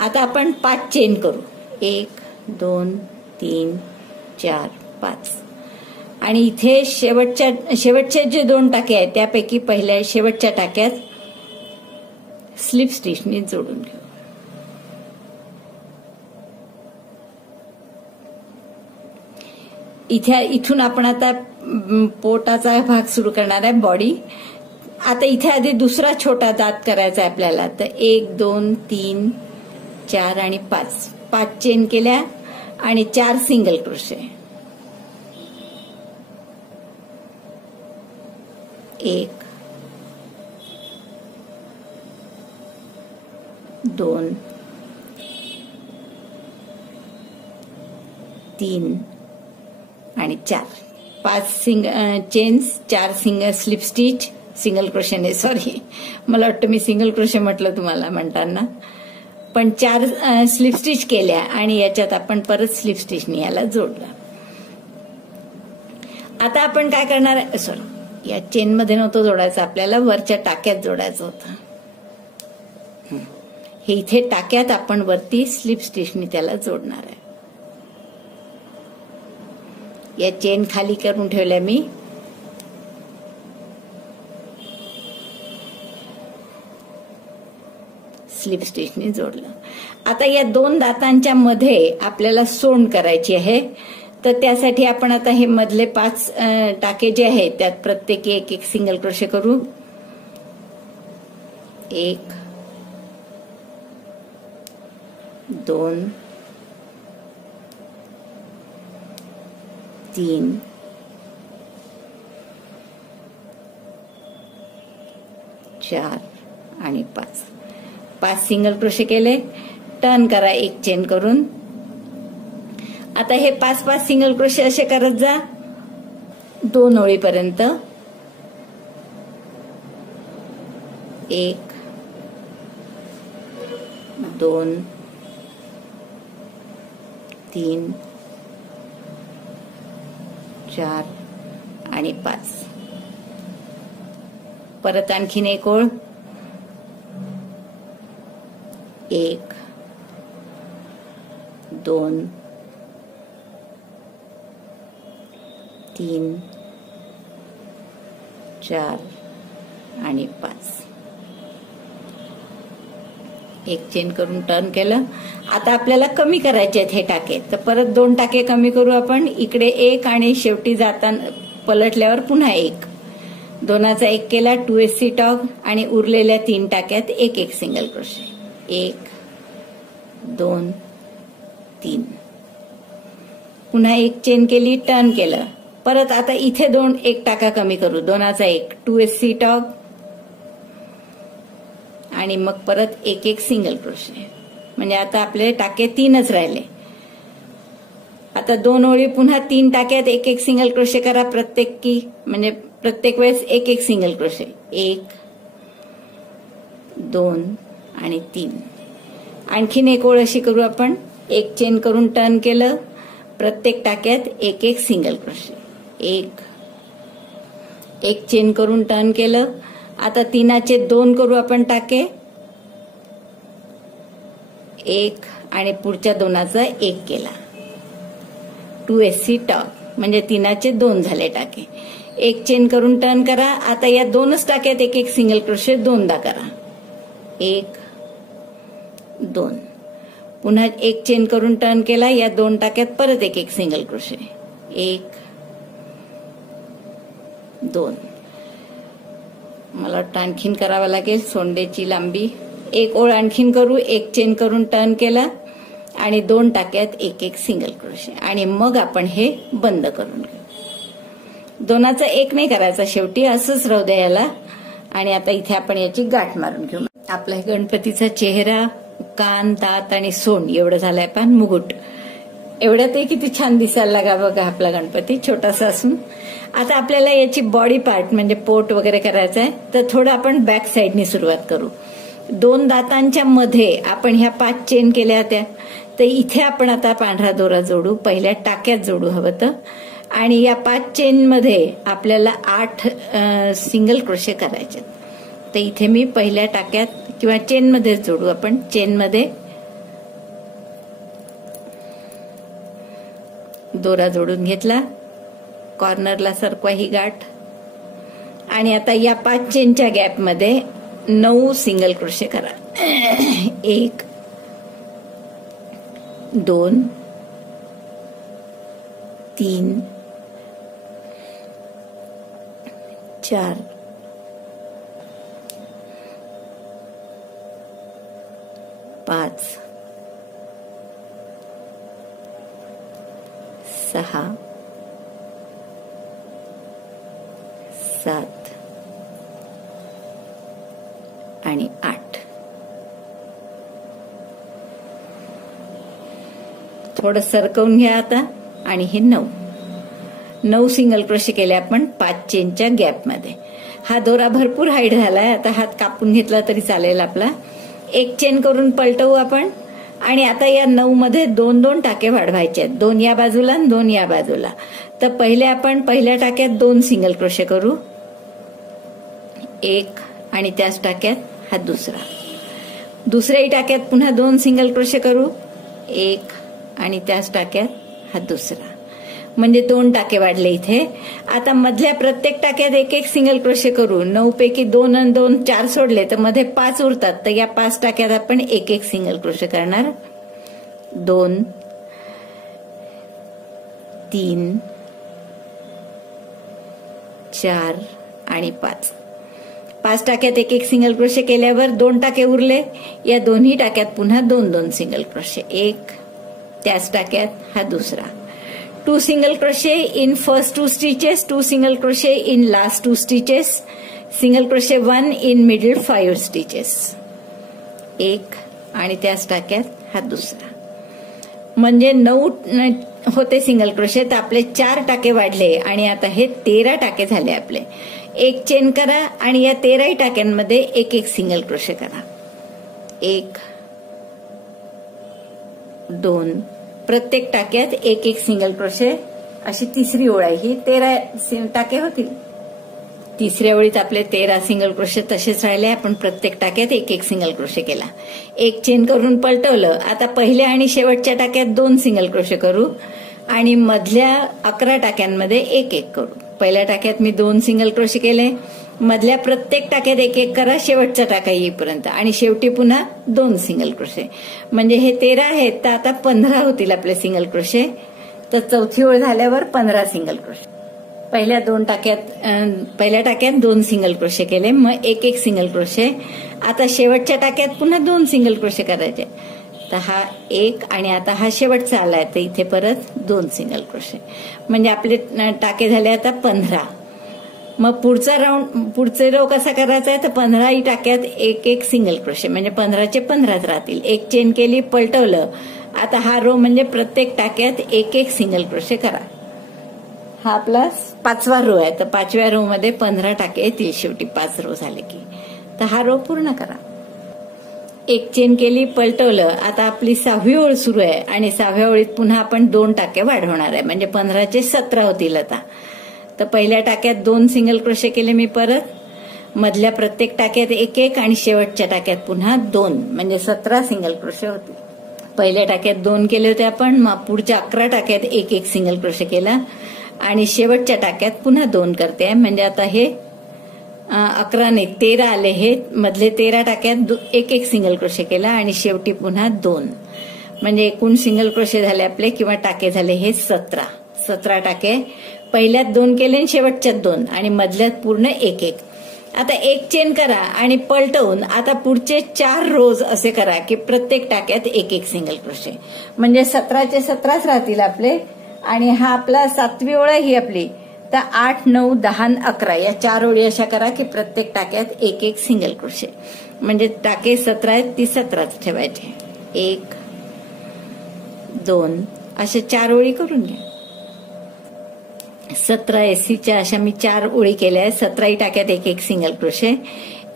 आता आपण 5 चेन करू. 1, 2, 3, 4, 5 आणि इथे शेवटचे जे 2 टाके आहेत त्यापैकी पहिल्या शेवटच्या टाक्यात स्लिप स्टिचने जोडून घेऊ. इथून आपण आता पोटाचा भाग सुरू करणार आहे, बॉडी. आता इथे आधी दुसरा छोटा दात करायचा आहे आपल्याला. तर 1, 2, 3, 4 आणि 5 चेन केल्या आणि 4 सिंगल क्रोशे. 1, 2, 3 आणि 4. 5 chains, 4 single slip stitch, single क्रोशेने, सॉरी मला वाटतं मी सिंगल क्रोशे म्हटलं तुम्हाला म्हणताना, पण 4 स्लिप स्टिच केल्या आणि याच्यात आपण परत स्लिप स्टिचने याला जोडलं. आता आपण काय करणार आहे, सॉरी या चेन मध्ये नव्हतं जोडायचं आपल्याला, वरच्या टाक्यात जोडायचं होतं. हे इथे टाक्यात आपण वरती स्लिप स्टिचने त्याला जोडणार आहे. या चेन खाली करून ठेवल्या मी. स्लिप स्टिचने जोडलं. आता या 2 दातांच्या मध्ये आपल्याला सोंड करायची आहे. तर त्यासाठी आपण आता हे मधले 5 टाके जे आहेत त्यात प्रत्येकी एक एक सिंगल क्रोशे करू. 1 2 3 4 आणि 5 सिंगल क्रोशे केले. टर्न करा एक चेन करून. आता हे 5 सिंगल क्रोशे असे करत जा 2 ओळीपर्यंत. 1 2 3 4 आणि 5. परत आणखीन एक ओळ. 1 2 3 4 आणि 5. एक चेन करून टर्न केलं. आता आपल्याला कमी करायचे आहेत हे टाके, तर परत 2 टाके कमी करू आपण. इकडे 1 आणि शेवटी जाताना पलटल्यावर पुन्हा 1. 2चा 1 केला 2SC टॉग आणि उरलेल्या 3 टाक्यात एक सिंगल क्रोशे. 1 2 3. पुन्हा एक चेन केली, टर्न केलं. परत आता इथे 1 टाका कमी करू. 2चा 1 2SC टॉग आणि मग परत एक सिंगल क्रोशे. म्हणजे आता आपले टाके 3च राहिले. आता 2 ओळी पुन्हा 3 टाक्यात एक सिंगल क्रोशे करा म्हणजे प्रत्येक वेळेस एक सिंगल क्रोशे. 1 2 आणि 3. आणखीन एक ओळ अशी करू आपण. एक चेन करून टर्न केलं. प्रत्येक टाक्यात एक सिंगल क्रोशे. 1 चेन करून टर्न केलं. आता 3चे 2 करू आपण टाके. 1 आणि पुढच्या 2चा 1 केला. 2SC टॉग म्हणजे 3चे 2 झाले टाके. एक चेन करून टर्न करा. आता या 2च टाक्यात एक सिंगल क्रोशे 2दा करा. 1 2. पुन्हा एक चेन करून टर्न केला. या 2 टाक्यात परत एक सिंगल क्रोशे. 1 2. मला वाटतं आणखीन करावं लागेल सोंडेची लांबी. एक ओळ आणखीन करू. एक चेन करून टर्न केला आणि 2 टाक्यात एक सिंगल क्रोशे आणि मग आपण हे बंद करून घेऊ. 2चा 1 नाही करायचा शेवटी, असंच राहू द्या याला. आणि आता इथे आपण याची गाठ मारून घेऊ. आपला गणपतीचा चेहरा, कान, दात आणि सोंड एवढं झालंय. पण मुकुट एवढ्यातही किती छान दिसायला लागा बघा आपला गणपती छोटासा असून. आता आपल्याला याची बॉडी पार्ट म्हणजे पोट वगैरे करायचं आहे, तर थोडं आपण बॅक साईडनी सुरुवात करू. 2 दातांच्या मध्ये आपण ह्या 5 चेन केल्या होत्या, तर इथे आपण आता पांढरा दोरा जोडू. पहिल्या टाक्यात जोडू हवं तर. आणि या 5 चेन मध्ये आपल्याला 8 सिंगल क्रोशे करायचे. तर इथे मी पहिल्या टाक्यात किंवा चेन मध्ये जोडू आपण. चेन मध्ये दोरा जोडून घेतला. कॉर्नरला सरकवा ही गाठ. आणि आता या 5 चेनच्या गॅप मध्ये 9 सिंगल क्रोशे करा. 1 2 3 4 5 6 7 आणि 8. थोडं सरकवून घ्या आता. आणि हे 9 सिंगल क्रोशे केले आपण 5 चेनच्या गॅप मध्ये. हा दोरा भरपूर हाईट झालाय. आता हात कापून घेतला तरी चालेल आपला. एक चेन करून पलटवू आपण. आणि आता या 9 मध्ये 2 टाके वाढवायचे आहेत. 2 या बाजूला आणि 2 या बाजूला. तर पहिले आपण पहिल्या टाक्यात 2 सिंगल क्रोशे करू. 1 आणि त्याच टाक्यात हा दुसरा. दुसऱ्याही टाक्यात पुन्हा 2 सिंगल क्रोशे करू. 1 आणि त्याच टाक्यात हा दुसरा. म्हणजे 2 टाके वाढले इथे. आता मधल्या प्रत्येक टाक्यात एक सिंगल क्रोशे करू. 9 पैकी 2 आणि 2 4 सोडले तर मध्ये 5 उरतात. तर या 5 टाक्यात आपण एक सिंगल क्रोशे करणार. 2 3 4 आणि 5. 5 टाक्यात एक एक सिंगल क्रोशे केल्यावर 2 टाके उरले. या दोन्ही टाक्यात पुन्हा 2 सिंगल क्रोशे. एक त्याच टाक्यात हा दुसरा. 2 single crochet in first 2 stitches, 2 single crochet in last 2 stitches, single crochet 1 in middle 5 stitches. एक आणि त्याच टाक्यात हा दुसरा. म्हणजे 9 होते सिंगल क्रोशे, तर आपले 4 टाके वाढले आणि आता हे 13 टाके झाले आपले. एक चेन करा आणि या 13 टाक्यांमध्ये एक एक सिंगल क्रोशे करा. 1 2 प्रत्येक टाक्यात एक एक सिंगल क्रोशे. अशी तिसरी ओळ आहे ही. 13 टाके होतील. तिसऱ्या ओळीत आपले 13 सिंगल क्रोशे तसेच राहिले. आपण प्रत्येक टाक्यात एक एक सिंगल क्रोशे केला. एक चेन करून पलटवलं. आता पहिल्या आणि शेवटच्या टाक्यात 2 सिंगल क्रोशे करू आणि मधल्या 11 टाक्यांमध्ये एक एक करू. पहिल्या टाक्यात मी 2 सिंगल क्रोशे केले. मधल्या प्रत्येक टाक्यात एक एक करा शेवटचा टाका येईपर्यंत आणि शेवटी पुन्हा 2 सिंगल क्रोशे. म्हणजे हे 13 आहेत, तर आता 15 होतील आपले सिंगल क्रोशे. तर चौथी ओळ झाल्यावर 15 सिंगल क्रोशे. पहिल्या टाक्यात 2 सिंगल क्रोशे केले, मग एक एक सिंगल क्रोशे. आता शेवटच्या टाक्यात पुन्हा 2 सिंगल क्रोशे करायचे. तर हा एक आणि आता हा शेवटचा आलाय, तर इथे परत 2 सिंगल क्रोशे. म्हणजे आपले टाके झाले आता 15. मग पुढचे रो कसा करायचा आहे, तर 15 टाक्यात एक एक सिंगल क्रोशे. म्हणजे 15चे 15 राहतील. एक चेन केली, पलटवलं. आता हा रो म्हणजे प्रत्येक टाक्यात एक एक सिंगल क्रोशे करा. हा आपला 5वा रो आहे. तर 5व्या रो मध्ये 15 टाके येतील शेवटी 5 रो झाले की. तर हा रो पूर्ण करा. एक चेन केली, पलटवलं. आता आपली 6वी ओळ सुरू आहे आणि 6व्या ओळीत पुन्हा आपण 2 टाके वाढवणार आहे. म्हणजे 15चे 17 होतील आता. तर पहिल्या टाक्यात 2 सिंगल क्रोशे केले मी परत. मधल्या प्रत्येक टाक्यात एक एक आणि शेवटच्या टाक्यात पुन्हा 2 म्हणजे 17 सिंगल क्रोशे होतील. पहिल्या टाक्यात 2 केले होते आपण. मग पुढच्या 11 टाक्यात एक एक सिंगल क्रोशे केला आणि शेवटच्या टाक्यात पुन्हा 2 करते. म्हणजे आता हे 11 नाही 13 आले. हे मधले 13 टाक्यात एक एक सिंगल क्रोशे केला आणि शेवटी पुन्हा 2. म्हणजे एकूण सिंगल क्रोशे झाले आपले किंवा टाके झाले हे 17 टाके. पहिल्यात 2 केले आणि शेवटच्यात 2 आणि मधल्यात पूर्ण एक एक. आता एक चेन करा आणि पलटवून आता पुढचे 4 रोज असे करा की प्रत्येक टाक्यात एक एक सिंगल क्रोशे. म्हणजे 17चे 17 राहतील आपले. आणि हा आपला 7वी ओळ आहे ही आपली. तर 8 9 10 11 या 4 ओळी अशा करा की प्रत्येक टाक्यात एक एक सिंगल क्रोशे. म्हणजे टाके 17 आहेत, ती 17च ठेवायचे. 1 2 अशा 4 ओळी करून घ्या. 17 एसीच्या अशा मी 4 ओळी केल्या आहेत. 17 टाक्यात एक एक सिंगल क्रोशे.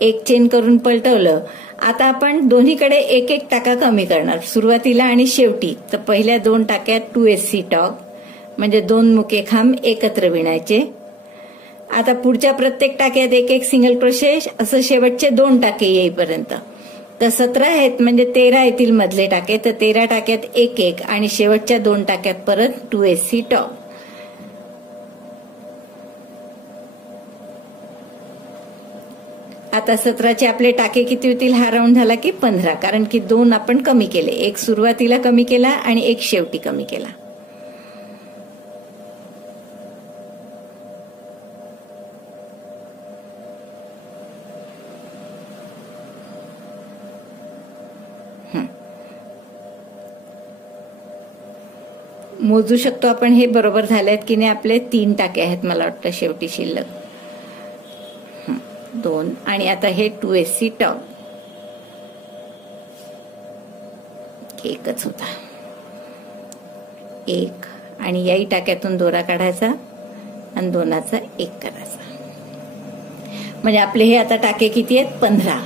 एक चेन करून पलटवलं. आता आपण दोन्हीकडे एक एक टाका कमी करणार सुरुवातीला आणि शेवटी. तर पहिल्या 2 टाक्यात 2 SC टॉक म्हणजे 2 मुके खांब एकत्र विणायचे. आता पुढच्या प्रत्येक टाक्यात एक एक सिंगल क्रोशे असं शेवटचे 2 टाके येईपर्यंत. तर 17 आहेत म्हणजे 13 येतील मधले टाके. तर 13 टाक्यात एक एक आणि शेवटच्या 2 टाक्यात परत 2 SC टॉक. आता 17चे आपले टाके किती होतील, हा राऊंड झाला की 15. कारण की 2 आपण कमी केले. एक सुरुवातीला कमी केला आणि एक शेवटी कमी केला. मोजू शकतो आपण हे बरोबर झाले आहेत की नाही. आपले 3 टाके आहेत मला वाटतं शेवटी शिल्लक. 2 आणि आता हे 2 SC टॉप. एकच होता. 1 आणि याही टाक्यातून दोरा काढायचा आणि 2चा 1 करायचा. म्हणजे आपले हे आता टाके किती आहेत, 15.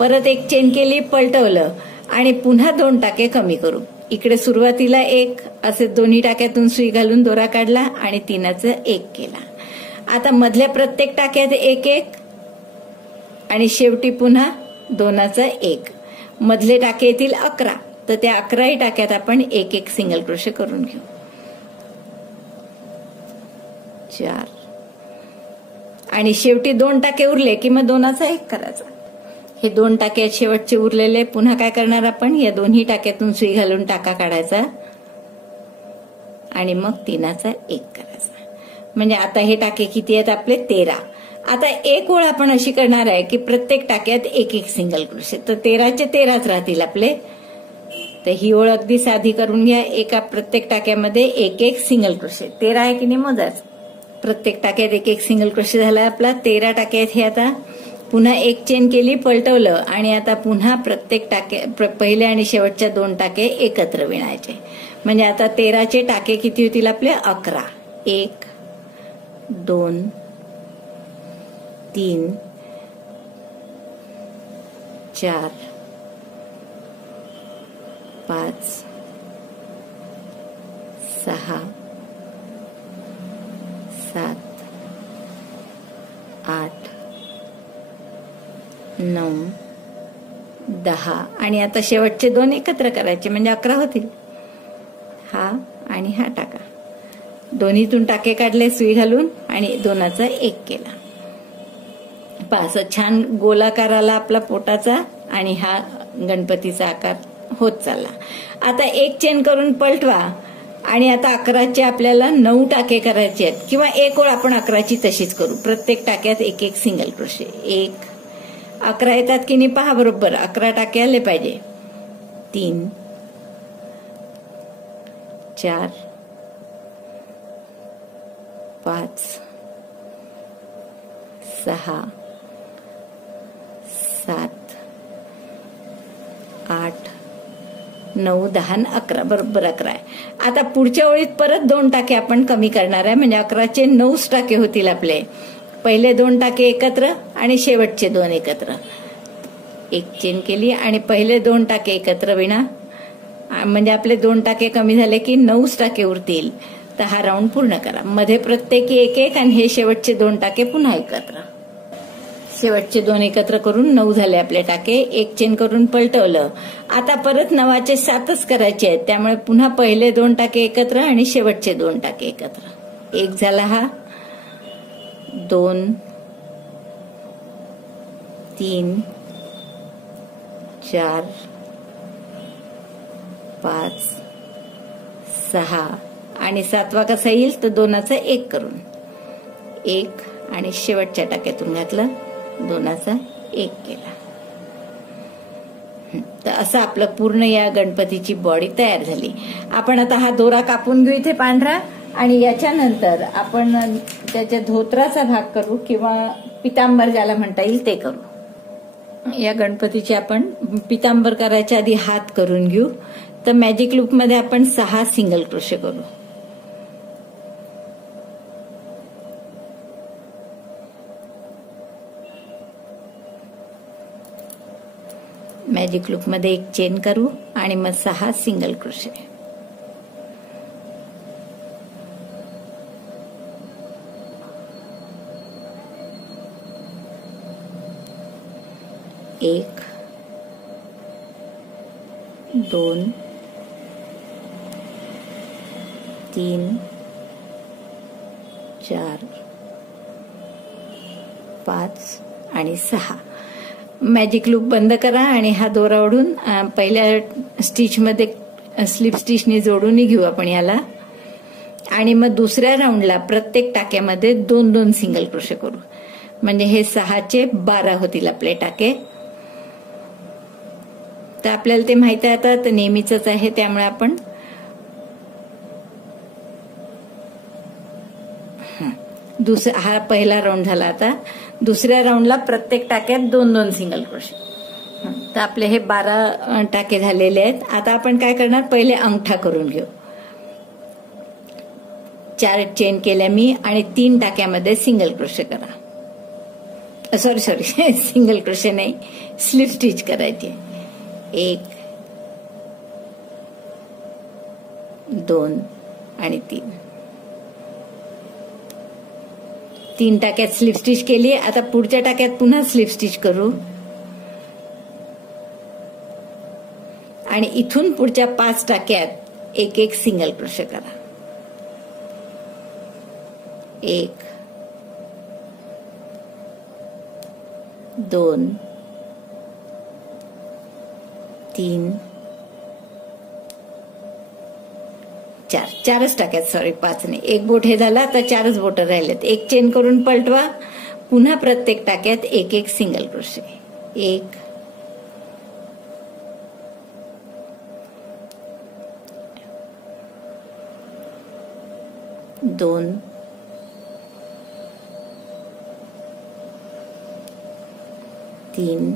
परत एक चेन केली, पलटवलं आणि पुन्हा 2 टाके कमी करू. इकडे सुरुवातीला 1 असे दोन्ही टाक्यातून सुई घालून दोरा काढला आणि 3चा 1 केला. आता मधल्या प्रत्येक टाक्यात एक एक आणि शेवटी पुन्हा 2चा 1. मधले टाके येतील 11. तर त्या 11ही टाक्यात आपण एक एक सिंगल क्रोशे करून घेऊ. 4 आणि शेवटी 2 टाके उरले की मग 2चा 1 करायचा. हे 2 टाके शेवटचे उरलेले पुन्हा काय करणार आपण, या दोन्ही टाक्यातून सुई घालून टाका काढायचा आणि मग 3चा 1 करायचा. म्हणजे आता हे टाके किती आहेत आपले, 13. आता एक ओळ आपण अशी करणार आहे की प्रत्येक टाक्यात एक एक सिंगल क्रोशे, तर 13चे 13च राहतील आपले. तर ही ओळ अगदी साधी करून घ्या. एका प्रत्येक टाक्यामध्ये एक एक सिंगल क्रोशे. 13 आहे की नाही मोजाच. प्रत्येक टाक्यात एक एक सिंगल क्रोशे झाला आपला. 13 टाक्यात हे आता पुन्हा एक चेन केली, पलटवलं आणि आता पुन्हा प्रत्येक टाके पहिल्या आणि शेवटच्या 2 टाके एकत्र विणायचे. म्हणजे आता 13चे टाके किती होतील आपले? 11. 1 2 3 4 5 6 7 8 9 10 आणि आता शेवटचे 2 एकत्र करायचे म्हणजे 11 होतील. हा आणि हा टाका, दोन्हीतून टाके काढले सुई घालून आणि 2चा 1 केला. असं छान गोलाकार आला आपला पोटाचा आणि हा गणपतीचा आकार होत चालला. आता एक चेन करून पलटवा आणि आता 11चे आपल्याला 9 टाके करायचे आहेत, किंवा एक ओळ आपण 11ची तशीच करू. प्रत्येक टाक्यात एक एक सिंगल क्रोशे. 11 येतात की नाही पहा बरोबर. 11 टाके आले पाहिजे. 3 4 5 6 7 8 9 10 11 बरोबर 11 आहे. आता पुढच्या ओळीत परत 2 टाके आपण कमी करणार आहे, म्हणजे 11चे 9 टाके होतील आपले. पहिले 2 टाके एकत्र आणि शेवटचे 2 एकत्र. एक चेन केली आणि पहिले 2 टाके एकत्र विणा, म्हणजे आपले 2 टाके कमी झाले की 9 टाके उरतील. तर हा राऊंड पूर्ण करा. मध्ये प्रत्येकी एक एक आणि हे शेवटचे 2 टाके पुन्हा एकत्र. शेवटचे 2 एकत्र करून 9 झाले आपले टाके. एक चेन करून पलटवलं. आता परत 9चे 7च करायचे आहेत, त्यामुळे पुन्हा पहिले 2 टाके एकत्र आणि शेवटचे 2 टाके एकत्र. 1 झाला हा. 2 3 4 5 6 आणि 7वा कसा येईल तर 2चा 1 करून 1 आणि शेवटच्या टाक्यातून घातलं, 2चा 1 केला. तर असं आपलं पूर्ण या गणपतीची बॉडी तयार झाली. आपण आता हा दोरा कापून घेऊ इथे पांढरा आणि याच्यानंतर आपण त्याच्या धोत्राचा भाग करू किंवा पितांबर ज्याला म्हणता येईल ते करू. या गणपतीचे आपण पितांबर करायच्या आधी हात करून घेऊ. तर मॅजिक लूप मध्ये आपण 6 सिंगल क्रोशे करू. मॅजिक लूप मध्ये एक चेन करू आणि मग 6 सिंगल क्रोशे. एक 2 3 4 5 आणि 6. मॅजिक लूप बंद करा आणि हा दोरा ओढून पहिल्या स्टिच मध्ये स्लिप स्टिचने जोडून घेऊ आपण याला. आणि मग दुसऱ्या राऊंडला प्रत्येक टाक्यामध्ये 2-2 सिंगल क्रोशे करू, म्हणजे हे 6चे 12 होतील आपले टाके. तर आपल्याला ते माहित आहे आता, तर नेहमीच आहे, त्यामुळे आपण हा पहिला राऊंड झाला. आता दुसऱ्या राऊंडला प्रत्येक टाक्यात 2-2 सिंगल क्रोशे. तर आपले हे 12 टाके झालेले आहेत. आता आपण काय करणार, पहिले अंगठा करून घेऊ. 4 चेन केल्या मी आणि 3 टाक्यामध्ये सिंगल क्रोशे करा. सॉरी सिंगल क्रोशे नाही, स्लिप स्टिच करायची. 1 2 आणि 3 टाक्यात स्लिप स्टिच केली. आता पुढच्या टाक्यात पुन्हा स्लिप स्टिच करू आणि इथून पुढच्या 5 टाक्यात एक एक सिंगल क्रोशे करा. 1 2 3 4च टाक्यात, सॉरी 5 नाही, एक बोट हे झाला, आता 4च बोट राहिलेत. एक चेन करून पलटवा, पुन्हा प्रत्येक टाक्यात एक एक सिंगल क्रोशे, 1 2 3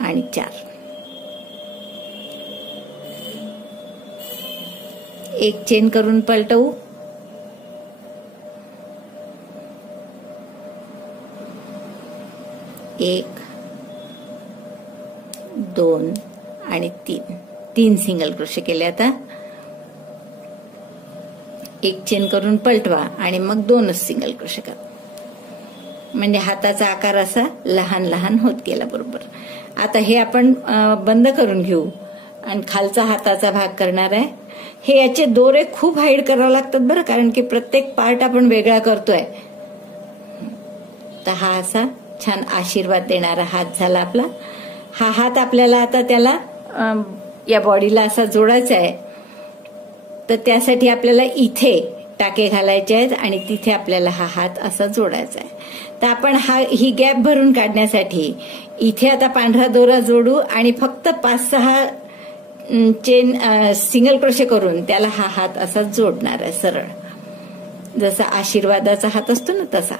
आणि 4, एक चेन करून पलटवू, 1 2 आणि 3 सिंगल क्रोशे केले. आता एक चेन करून पलटवा आणि मग 2च सिंगल क्रोशे करा. म्हणजे हाताचा आकार असा लहान लहान होत गेला बरोबर. आता हे आपण बंद करून घेऊ आणि खालचा हाताचा भाग करणार आहे. हे याचे दोरे खूप हाईड करावे लागतात बरं, कारण की प्रत्येक पार्ट आपण वेगळा करतोय. तर हा असा छान आशीर्वाद देणारा हात झाला आपला. हा हात आपल्याला आता त्याला या बॉडीला असा जोडायचा आहे. तर त्यासाठी आपल्याला इथे टाके घालायचे आहेत आणि तिथे आपल्याला हा हात असा जोडायचा आहे. तर आपण ही गॅप भरून काढण्यासाठी इथे आता पांढरा दोरा जोडू आणि फक्त 5-6 चेन सिंगल क्रोशे करून त्याला हा हात असा जोडणार आहे सरळ, जसा आशीर्वादाचा हात असतो ना तसा.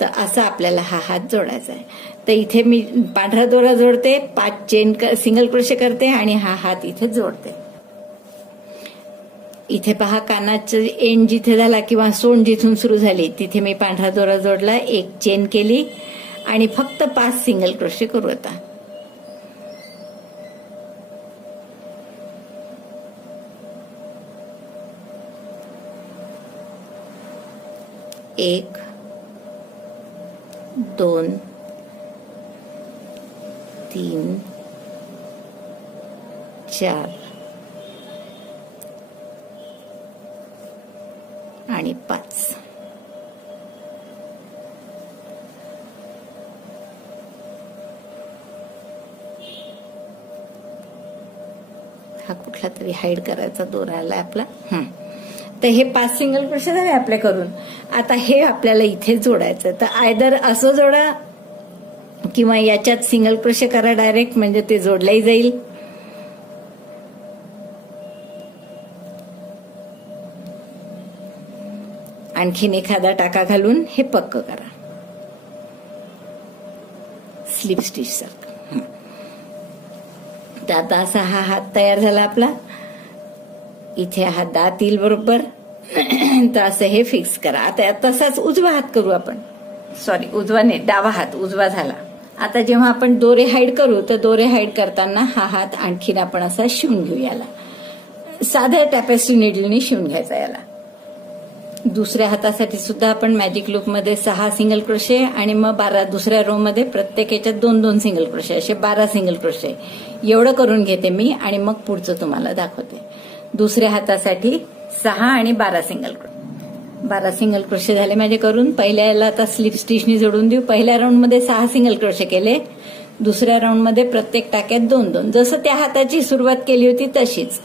तर असा आपल्याला हा हात जोडायचा आहे. तर इथे मी पांढरा दोरा जोडते, 5 चेन सिंगल क्रोशे करते आणि हा हात इथे जोडते. इथे पहा कानाचं एंड जिथे झाला किंवा सोंड जिथून सुरू झाली तिथे मी पांढरा दोरा जोडला, एक चेन केली आणि फक्त 5 सिंगल क्रोशे करू. आता 1 2 3 4 आणि 5. हा कुठला तरी हाईड करायचा दोरा आला आपला. तर हे 5 सिंगल क्रोशे झाले आपले करून. आता हे आपल्याला इथे जोडायचं. तर आयदर असं जोडा किंवा याच्यात सिंगल क्रोशे करा डायरेक्ट, म्हणजे ते जोडलंही जाईल. आणखीन एखादा टाका घालून हे पक्क करा स्लिप स्टिच सारखं. तर आता असा हा हात तयार झाला आपला. इथे हा दात येईल बरोबर. तर असं हे फिक्स करा. आता तसाच उजवा हात करू आपण. सॉरी, उजवा नाही, डावा हात उजवा झाला. आता जेव्हा आपण दोरे हाईड करू तर दोरे हाईड करताना हा हात आणखीन आपण असा शिवून घेऊ. याला साध्या टॅपेस्ट्री निडलनी शिवून घ्यायचा याला. दुसऱ्या हातासाठी सुद्धा आपण मॅजिक लूप मध्ये 6 सिंगल क्रोशे आणि मग 12 दुसऱ्या रो मध्ये प्रत्येक याच्यात 2-2 सिंगल क्रोशे, असे 12 सिंगल क्रोशे एवढं करून घेते मी आणि मग पुढचं तुम्हाला दाखवते. दुसऱ्या हातासाठी 6 आणि 12 सिंगल क्रोशे. 12 सिंगल क्रोशे झाले माझे करून. पहिल्या याला आता स्लिप स्टिचनी जोडून देऊ. पहिल्या राऊंड मध्ये 6 सिंगल क्रोशे केले. दुसऱ्या राऊंड मध्ये प्रत्येक टाक्यात 2-2, जसं त्या हाताची सुरुवात केली होती तशीच.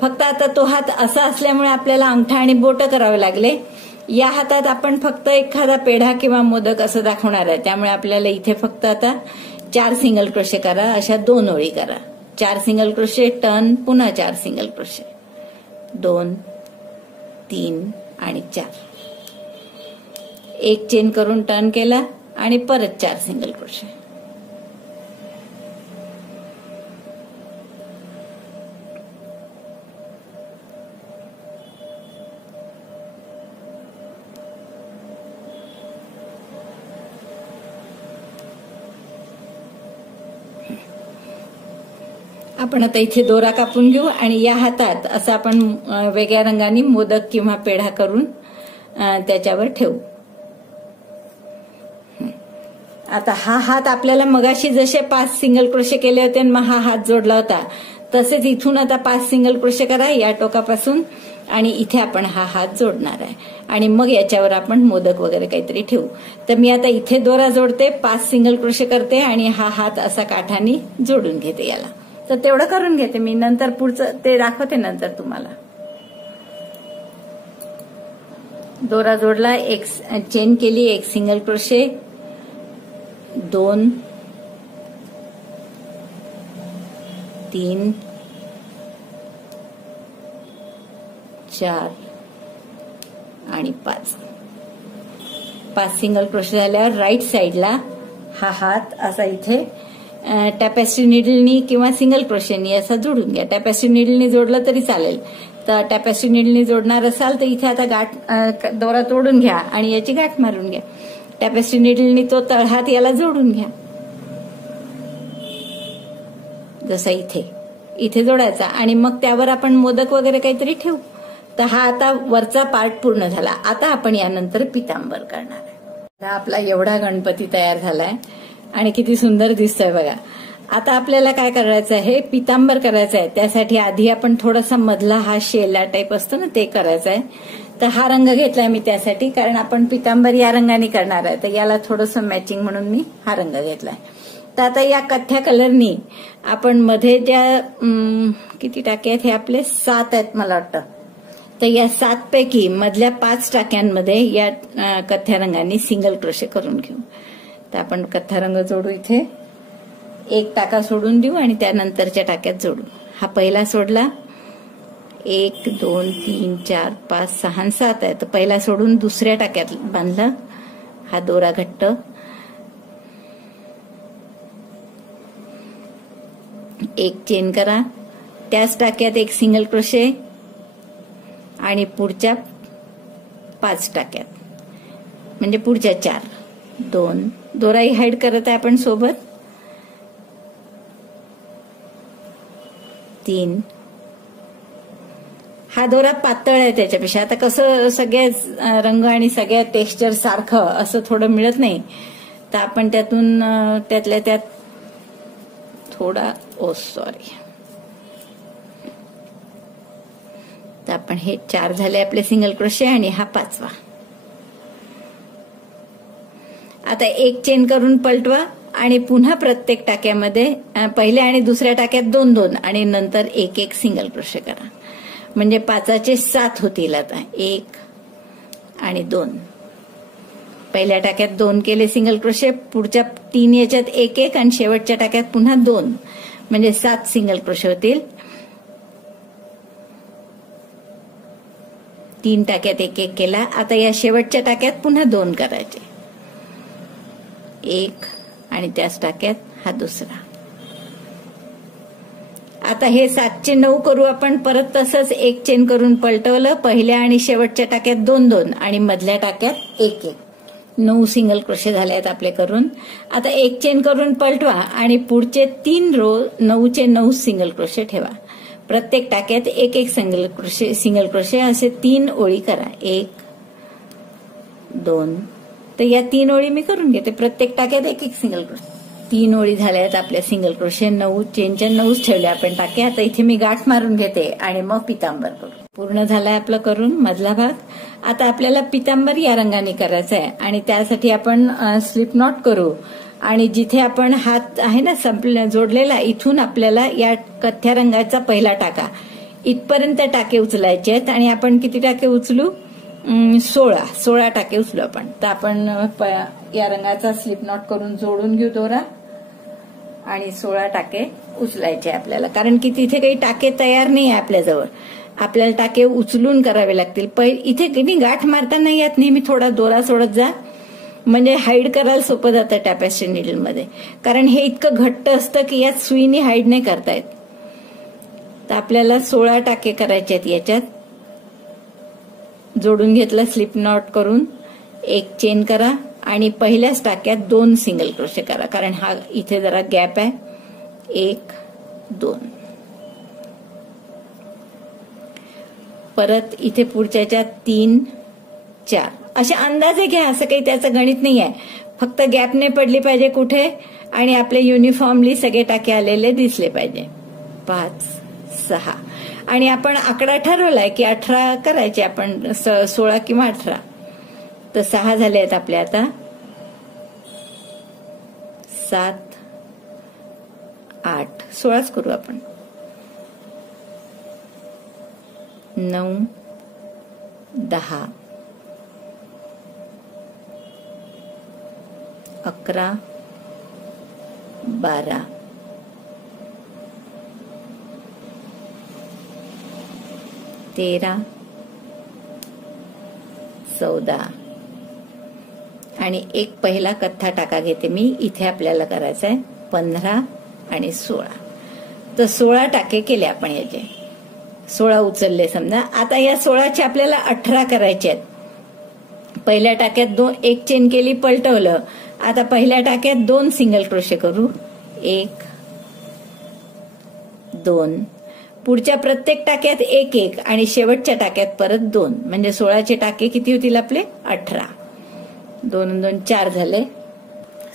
फक्त आता तो हात असा असल्यामुळे आपल्याला अंगठा आणि बोट करावे लागले. या हातात आपण फक्त एखादा पेढा किंवा मोदक असं दाखवणार आहे, त्यामुळे आपल्याला इथे फक्त आता 4 सिंगल क्रोशे करा. अशा 2 ओळी करा. 4 सिंगल क्रोशे, टर्न, पुन्हा 4 सिंगल क्रोशे, 2 3 आणि 4. एक चेन करून टर्न केला आणि परत 4 सिंगल क्रोशे. आपण आता इथे दोरा कापून घेऊ आणि या हातात असं आपण वेगळ्या रंगाने मोदक किंवा पेढा करून त्याच्यावर ठेवू. आता हा हात आपल्याला मगाशी जसे 5 सिंगल क्रोशे केले होते आणि मग हा हात जोडला होता तसेच इथून आता 5 सिंगल क्रोशे करा या टोकापासून आणि इथे आपण हा हात जोडणार आहे आणि मग याच्यावर आपण मोदक वगैरे काहीतरी ठेवू. तर मी आता इथे दोरा जोडते, 5 सिंगल क्रोशे करते आणि हा हात असा काठाने जोडून घेते याला. तर तेवढं करून घेते मी, नंतर पुढचं ते दाखवते नंतर तुम्हाला. दोरा जोडला, एक चेन केली, एक सिंगल क्रोशे, 2 3 4 आणि 5 सिंगल क्रोशे झाल्यावर राईट साइडला हा हात असा इथे टॅपेस्ट्री निडलनी किंवा सिंगल क्रोशेनी असा जोडून घ्या. टॅपेस्ट्री निडलनी जोडलं तरी चालेल. तर टॅपेस्ट्री निडलनी जोडणार असाल तर इथे आता गाठ दोरा तोडून घ्या आणि याची गाठ मारून घ्या. टॅपेस्ट्री निडलनी तो तळहात याला जोडून घ्या, जसा इथे जोडायचा आणि मग त्यावर आपण मोदक वगैरे काहीतरी ठेवू. तर हा आता वरचा पार्ट पूर्ण झाला. आता आपण यानंतर पितांबर करणार आहे. आपला एवढा गणपती तयार झालाय आणि किती सुंदर दिसतोय बघा. आता आपल्याला काय करायचं आहे, पितांबर करायचं आहे. त्यासाठी आधी आपण थोडासा मधला हा शेला टाईप असतो ना, ते करायचं आहे. तर हा रंग घेतलाय मी त्यासाठी, कारण आपण पितांबर या रंगाने करणार आहे. तर याला थोडंसं मॅचिंग म्हणून मी हा रंग घेतलाय. तर आता या कथ्या कलरनी आपण मध्ये ज्या किती टाके आहेत, हे आपले 7 आहेत मला वाटतं. तर या 7 पैकी मधल्या 5 टाक्यांमध्ये या कथ्या रंगाने सिंगल क्रोशे करून घेऊ. तर आपण कथ्था रंग जोडू. इथे एक टाका सोडून देऊ आणि त्यानंतरच्या टाक्यात जोडू. हा पहिला सोडला, 1 2 3 4 5 6 आणि 7 आहे. तर पहिला सोडून दुसऱ्या टाक्यात बांधला. हा दोरा घट्ट, एक चेन करा, त्याच टाक्यात एक सिंगल क्रोशे आणि पुढच्या 5 टाक्यात म्हणजे पुढच्या 4, 2 दोराही हाईड करत आहे आपण सोबत, 3. हा दोरा पातळ आहे त्याच्यापेक्षा. आता कसं सगळ्या रंग आणि सगळ्या टेक्स्चर सारखं असं थोडं मिळत नाही. तर आपण त्यातून त्यातल्या त्यात थोडा सॉरी. तर आपण हे 4 झाले आपले सिंगल क्रोशे आणि हा 5वा. आता एक चेन करून पलटवा आणि पुन्हा प्रत्येक टाक्यामध्ये पहिल्या आणि दुसऱ्या टाक्यात 2 2 आणि नंतर एक एक सिंगल क्रोशे करा. म्हणजे 5चे 7 होतील. आता 1 आणि 2. पहिल्या टाक्यात 2 केले सिंगल क्रोशे, पुढच्या 3 याच्यात 1 1 आणि शेवटच्या टाक्यात पुन्हा 2 म्हणजे 7 सिंगल क्रोशे होतील. 3 टाक्यात 1 1 केला. आता या शेवटच्या टाक्यात पुन्हा 2 करायचे, 1 आणि त्याच टाक्यात हा दुसरा. आता हे 7चे 9 करू आपण. परत तसंच एक चेन करून पलटवलं, पहिल्या आणि शेवटच्या टाक्यात 2 2 आणि मधल्या टाक्यात 1 1. 9 सिंगल क्रोशे झाले आहेत आपले करून. आता एक चेन करून पलटवा आणि पुढचे 3 रो 9चे 9 सिंगल क्रोशे ठेवा. प्रत्येक टाक्यात एक एक सिंगल क्रोशे असे 3 ओळी करा, 1 2. तर या 3 ओळी मी करून घेते. प्रत्येक टाक्यात एक एक सिंगल क्रोशे. 3 ओळी झाल्या आहेत आपल्या सिंगल क्रोशे. 9 चेनच्या 9 ठेवल्या आपण टाके. आता इथे मी गाठ मारून घेते आणि मग पितांबर करू. पूर्ण झालाय आपलं करून मधला भाग. आता आपल्याला पितांबर या रंगाने करायचं आहे आणि त्यासाठी आपण स्लिप नॉट करू. आणि जिथे आपण हात आहे ना जोडलेला, इथून आपल्याला या कथ्या रंगाचा पहिला टाका इथपर्यंत टाके उचलायचे आहेत. आणि आपण किती टाके उचलू? 16 टाके उचलू आपण. तर आपण या रंगाचा स्लिप नॉट करून जोडून घेऊ दोरा आणि 16 टाके उचलायचे आपल्याला. कारण की तिथे काही टाके तयार नाही आहे आपल्याजवळ. आपल्याला टाके उचलून करावे लागतील. इथे किती गाठ मारताना यात नेहमी थोडा दोरा सोडत जा, म्हणजे हाईड करायला सोपं जातं टॅपेस्ट्री नीडलमध्ये. कारण हे इतकं घट्ट असतं की यात सुईने हाईड नाही करता येत. तर आपल्याला 16 टाके करायचे आहेत. याच्यात जोडून घेतलं स्लिप नॉट करून, एक चेन करा आणि पहिल्याच टाक्यात 2 सिंगल क्रोशे करा. कारण हा इथे जरा गॅप आहे. 1 2. परत इथे पुढच्याच्या 3 4 अशा अंदाजे घ्या. असं काही त्याचं गणित नाही आहे. फक्त गॅप नाही पडली पाहिजे कुठे आणि आपले युनिफॉर्मली सगळे टाके आलेले दिसले पाहिजे. 5 6 आणि आपण आकडा ठरवलाय की 18 करायचे आपण, 16 किंवा 18. तर 6 झाले आहेत आपले. आता 7 8 16च करू आपण. 9 10 11, 12, 13, 14 आणि एक पहिला कथ्था टाका घेते मी. इथे आपल्याला करायचा आहे 15 आणि 16. तर 16 टाके केले आपण याचे. 16 उचलले समजा. आता या 16चे आपल्याला 18 करायचे आहेत. पहिल्या टाक्यात एक चेन केली, पलटवलं. आता पहिल्या टाक्यात 2 सिंगल क्रोशे करू. 1, 2. पुढच्या प्रत्येक टाक्यात 1 1 आणि शेवटच्या टाक्यात परत 2. म्हणजे 16चे टाके किती होतील आपले? 18. 2 2 4 झाले.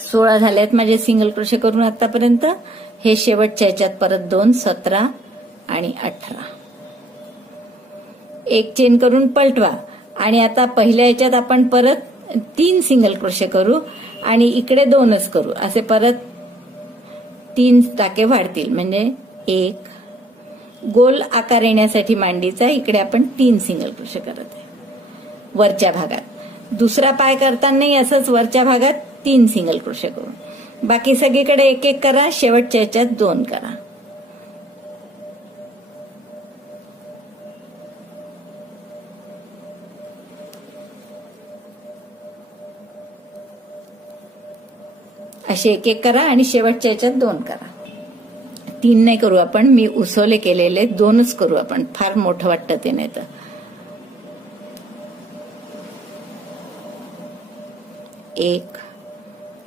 16 झालेत माझे सिंगल क्रोशे करून आतापर्यंत. हे शेवटच्या ह्याच्यात परत 2, 17 आणि 18. एक चेन करून पलटवा आणि आता पहिल्या ह्याच्यात आपण परत 3 सिंगल क्रोशे करू आणि इकडे 2च करू. असे परत 3 टाके वाढतील. म्हणजे 1 गोल आकार येण्यासाठी मांडीचा इकडे आपण 3 सिंगल क्रोशे करत आहे वरच्या भागात. दुसरा पाय करतानाही असंच वरच्या भागात 3 सिंगल क्रोशे करू. बाकी सगळीकडे 1 1 करा. शेवटच्या ह्याच्यात 2 करा. असे 1 1 करा आणि शेवटच्या ह्याच्यात 2 करा. 3 नाही करू आपण. मी उसवले केलेले 2च करू आपण. फार मोठं वाटतं ते नाही तर. 1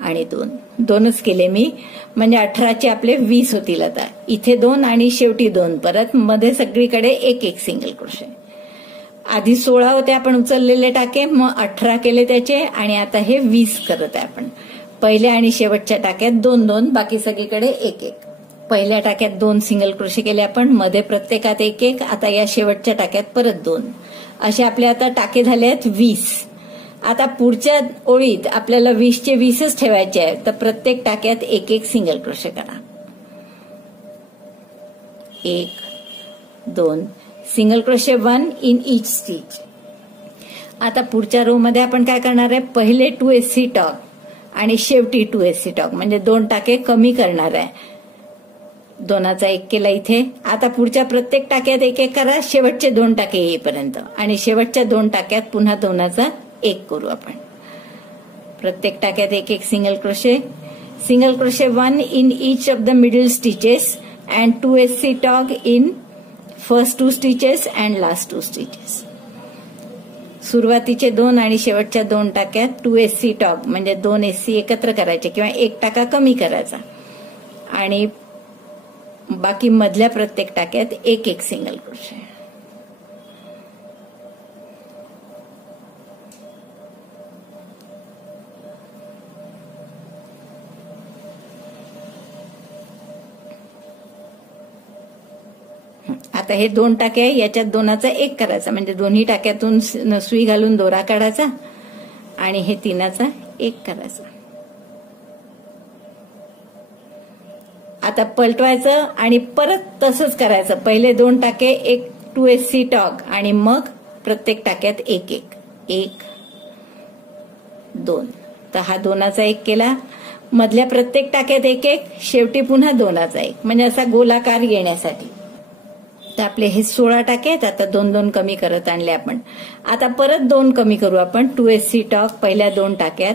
आणि 2. 2च केले मी. म्हणजे 18चे आपले 20 होतील. आता इथे 2 आणि शेवटी 2. परत मध्ये सगळीकडे 1 1 सिंगल क्रोशे. आधी 16 होते आपण उचललेले टाके, मग 18 केले त्याचे आणि आता हे 20 करत आहे आपण. पहिल्या आणि शेवटच्या टाक्यात 2 2, बाकी सगळीकडे 1 1. पहिल्या टाक्यात 2 सिंगल क्रोशे केले आपण, मध्ये प्रत्येकात 1 1. आता या शेवटच्या टाक्यात परत 2. असे आपले आता टाके झाले आहेत 20. आता पुढच्या ओळीत आपल्याला 20चे 20च ठेवायचे आहे. तर प्रत्येक टाक्यात 1 1 सिंगल क्रोशे करा. 1 2 single crochet 1 in each stitch. आता पुढच्या रो मध्ये आपण काय करणार आहे? पहिले 2SC टॉक आणि शेवटी 2SC टॉक. म्हणजे 2 टाके कमी करणार आहे. 2चा 1 केला इथे. आता पुढच्या प्रत्येक टाक्यात 1 1 करा. शेवटचे 2 टाके येईपर्यंत आणि शेवटच्या 2 टाक्यात पुन्हा 2चा 1 करू आपण. प्रत्येक टाक्यात 1 1 single crochet. Single crochet 1 in each of the middle stitches and 2SC talk in first 2 stitches and last 2 stitches. सुरुवातीचे 2 आणि शेवटच्या 2 टाक्यात 2SC टॉक म्हणजे 2 SC एकत्र करायचे किंवा 1 टाका कमी करायचा आणि बाकी मधल्या प्रत्येक टाक्यात 1 1 सिंगल क्रोशे. आता हे 2 टाके आहे, याच्यात 2चा 1 करायचा म्हणजे दोन्ही टाक्यातून सुई घालून दोरा काढायचा आणि हे 3चा 1 करायचा. आता पलटवायचं आणि परत तसंच करायचं. पहिले 2 टाके 1 2SC टॉक आणि मग प्रत्येक टाक्यात 1 1 1 2. तर हा 2चा 1 केला. मधल्या प्रत्येक टाक्यात 1 1, शेवटी पुन्हा 2चा 1 म्हणजे असा गोलाकार येण्यासाठी. तर आपले हे 16 टाके आहेत. आता 2 2 कमी करत आणले आपण. आता परत 2 कमी करू आपण. 2SC टॉक पहिल्या 2 टाक्यात.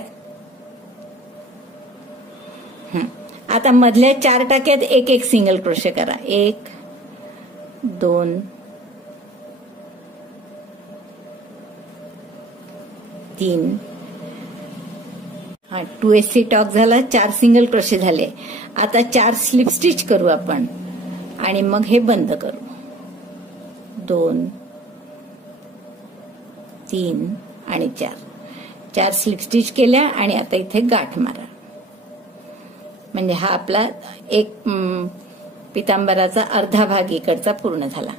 आता मधल्या 4 टाक्यात 1 1 सिंगल क्रोशे करा. 1 2 3. 2SC टॉक झाला. 4 सिंगल क्रोशे झाले. आता 4 स्लिप स्टिच करू आपण आणि मग हे बंद करू. 2 3 आणि 4 स्लिप स्टिच केल्या आणि आता इथे गाठ मारा. म्हणजे हा आपला एक पितांबराचा अर्धा भाग इकडचा पूर्ण झाला.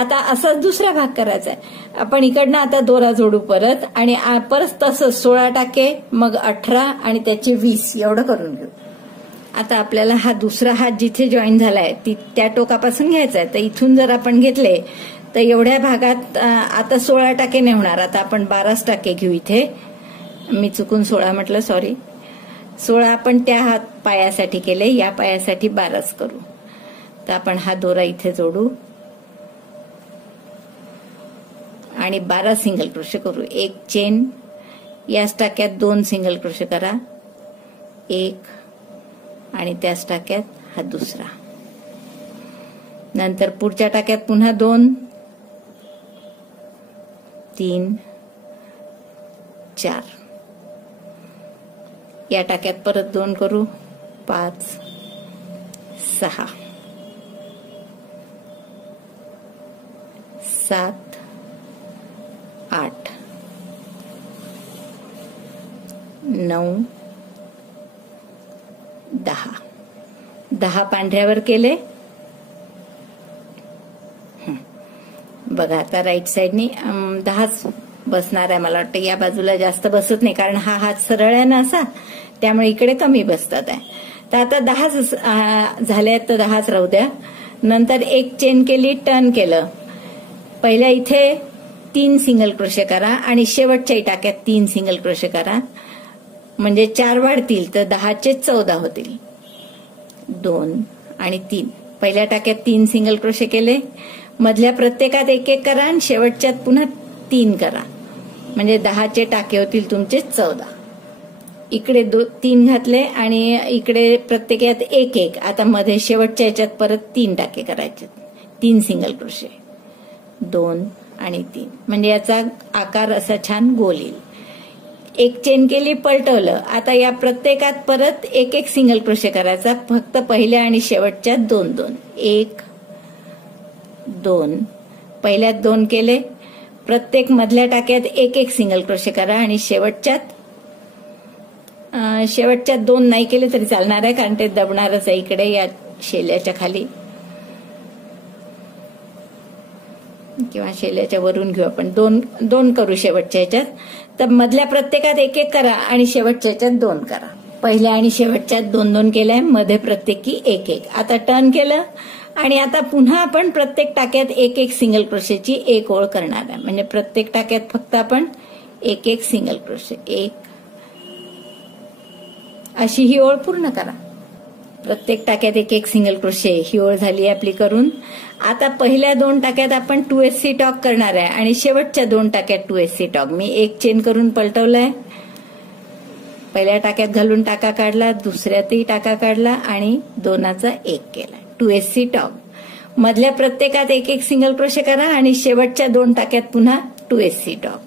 आता असा दुसरा भाग करायचा आहे. आपण इकडनं आता दोरा जोडू परत आणि परत तसंच 16 टाके मग 18 आणि त्याचे 20 एवढं करून घेऊ. आता आपल्याला हा दुसरा हात जिथे जॉईन झालाय त्या टोकापासून घ्यायचा आहे. तर इथून जर आपण घेतले तर एवढ्या भागात आता 16 टाके नाही होणार. आता आपण 12 टाके घेऊ. इथे मी चुकून 16 म्हटलं, सॉरी. 16 आपण त्या हात पायासाठी केले, या पायासाठी 12च करू. तर आपण हा दोरा इथे जोडू आणि 12 सिंगल क्रोशे करू. एक चेन, याच टाक्यात 2 सिंगल क्रोशे करा, एक आणि त्याच टाक्यात हा दुसरा. नंतर पुढच्या टाक्यात पुन्हा 2, 3, 4. या टाक्यात परत 2 करू, 5, 6, 7, 8, 9, 10 पांढऱ्यावर केले. बघा आता राईट साइडनी 10च बसणार आहे. मला वाटतं या बाजूला जास्त बसत नाही, कारण हा हात सरळ आहे ना असा, त्यामुळे इकडे कमी बसतात आहे. तर आता 10 झाले तर 10च राहू द्या. नंतर एक चेन केली, टर्न केलं. पहिल्या इथे 3 सिंगल क्रोशे करा आणि शेवटच्या टाक्यात 3 सिंगल क्रोशे करा, म्हणजे 4 वाढतील तर 10चे 14 होतील. 2 आणि 3. पहिल्या टाक्यात 3 सिंगल क्रोशे केले, मधल्या प्रत्येकात 1-1 करा आणि शेवटच्यात पुन्हा 3 करा, म्हणजे 10चे टाके होतील तुमचे 14. इकडे 3 घातले आणि इकडे प्रत्येकात 1-1. आता मध्ये शेवटच्या याच्यात परत 3 टाके करायचे, 3 सिंगल क्रोशे, 2 आणि 3, म्हणजे याचा आकार असा छान गोल येईल. एक चेन केली, पलटवलं. आता या प्रत्येकात परत 1-1 सिंगल क्रोशे करायचा, फक्त पहिल्या आणि शेवटच्यात 2-2. 1, 2. पहिल्यात 2 केले, प्रत्येक मधल्या टाक्यात 1-1 सिंगल क्रोशे करा आणि शेवटच्यात 2 नाही केले तरी चालणार आहे, कारण ते दबणारच आहे इकडे या शेल्याच्या खाली किंवा शेल्याच्या वरून घेऊ आपण. 2 करू शेवटच्या याच्यात. तर मधल्या प्रत्येकात 1-1 करा आणि शेवटच्या याच्यात 2 करा. पहिल्या आणि शेवटच्यात 2-2 केलंय, मध्ये प्रत्येकी 1-1. आता टर्न केलं आणि आता पुन्हा आपण प्रत्येक टाक्यात 1-1 सिंगल क्रोशेची एक ओळ करणार आहे, म्हणजे प्रत्येक टाक्यात फक्त आपण 1-1 सिंगल क्रोशे, 1 अशी ही ओळ पूर्ण करा. प्रत्येक टाक्यात 1-1 सिंगल क्रोशे ही ओळ झाली आपली करून. आता पहिल्या 2 टाक्यात आपण 2SC टॉक करणार आहे आणि शेवटच्या 2 टाक्यात 2SC टॉक. मी एक चेन करून पलटवलाय, पहिल्या टाक्यात घालून टाका काढला, दुसऱ्यातही टाका काढला आणि 2चा 1 केला, 2SC टॉक. मधल्या प्रत्येकात 1-1 सिंगल क्रोशे करा आणि शेवटच्या 2 टाक्यात पुन्हा 2SC टॉक.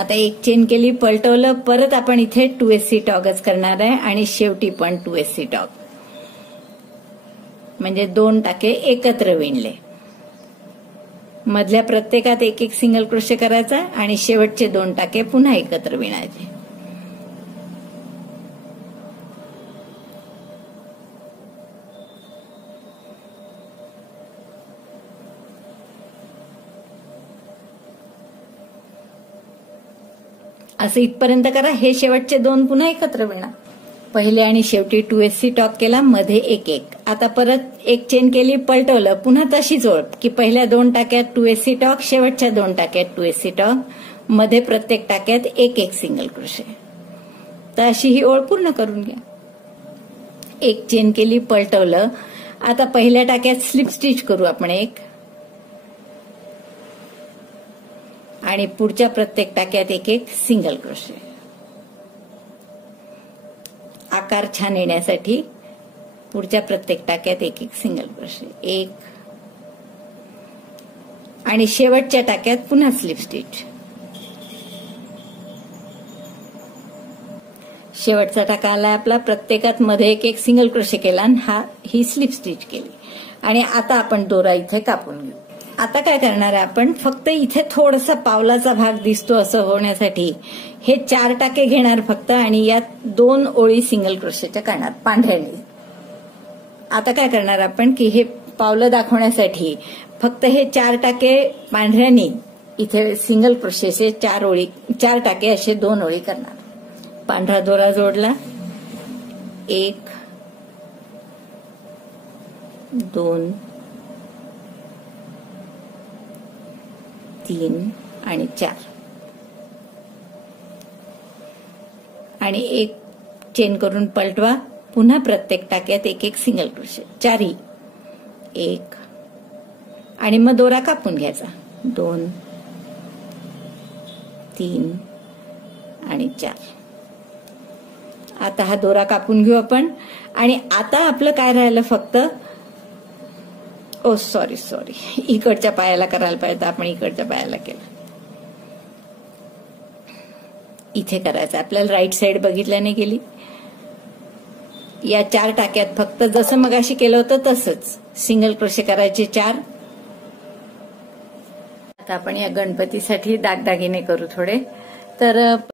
आता एक चेन केली, पलटवलं, परत आपण इथे 2SC टॉकच करणार आहे आणि शेवटी पण 2SC टॉक, म्हणजे 2 टाके एकत्र विणले. मधल्या प्रत्येकात 1-1 सिंगल क्रोशे करायचा आणि शेवटचे 2 टाके पुन्हा एकत्र विणायचे. असं इथपर्यंत करा. हे शेवटचे 2 पुन्हा एकत्र विणा. पहिले आणि शेवटी 2SC टॉक केला, मध्ये 1-1. आता परत एक चेन केली, पलटवलं, पुन्हा तशीच ओळ की पहिल्या 2 टाक्यात 2SC टॉक, शेवटच्या 2 टाक्यात 2SC टॉक, मध्ये प्रत्येक टाक्यात 1-1 सिंगल क्रोशे. तर अशी ही ओळ पूर्ण करून घ्या. एक चेन केली, पलटवलं. आता पहिल्या टाक्यात स्लिप स्टिच करू आपण 1 आणि पुढच्या प्रत्येक टाक्यात 1-1 सिंगल क्रोशे. आकार छान येण्यासाठी पुढच्या प्रत्येक टाक्यात 1-1 सिंगल क्रोशे, 1 आणि शेवटच्या टाक्यात पुन्हा स्लिप स्टिच. शेवटचा टाका आला आपला, प्रत्येकात मध्ये 1-1 सिंगल क्रोशे केला आणि ही स्लिप स्टिच केली. आणि आता आपण दोरा इथे कापून घेऊ. आता काय करणार आहे आपण, फक्त इथे थोडासा पावलाचा भाग दिसतो असं होण्यासाठी हे 4 टाके घेणार फक्त आणि यात 2 ओळी सिंगल क्रोशेच्या करणार पांढऱ्याने. आता काय करणार आपण की हे पावलं दाखवण्यासाठी फक्त हे 4 टाके पांढऱ्याने इथे सिंगल क्रोशेचे 4 टाके असे 2 ओळी करणार. पांढरा दोरा जोडला, 1 2 3 आणि 4 आणि एक चेन करून पलटवा. पुन्हा प्रत्येक टाक्यात एक एक सिंगल क्रोशे. 4 1 आणि मग दोरा कापून घ्यायचा. 2 3 आणि 4. आता हा दोरा कापून घेऊ आपण. आणि आता आपलं काय राहिलं फक्त, ओ सॉरी इकडच्या पायाला करायला पाहिजे, आपण इकडच्या पायाला केलं. इथे करायचं आपल्याला. राईट साइड बघितल्याने गेली. या 4 टाक्यात फक्त जसं मगाशी केलं होतं तसंच सिंगल क्रोशे करायचे 4. आता आपण या गणपतीसाठी दागदागिने करू थोडे. तर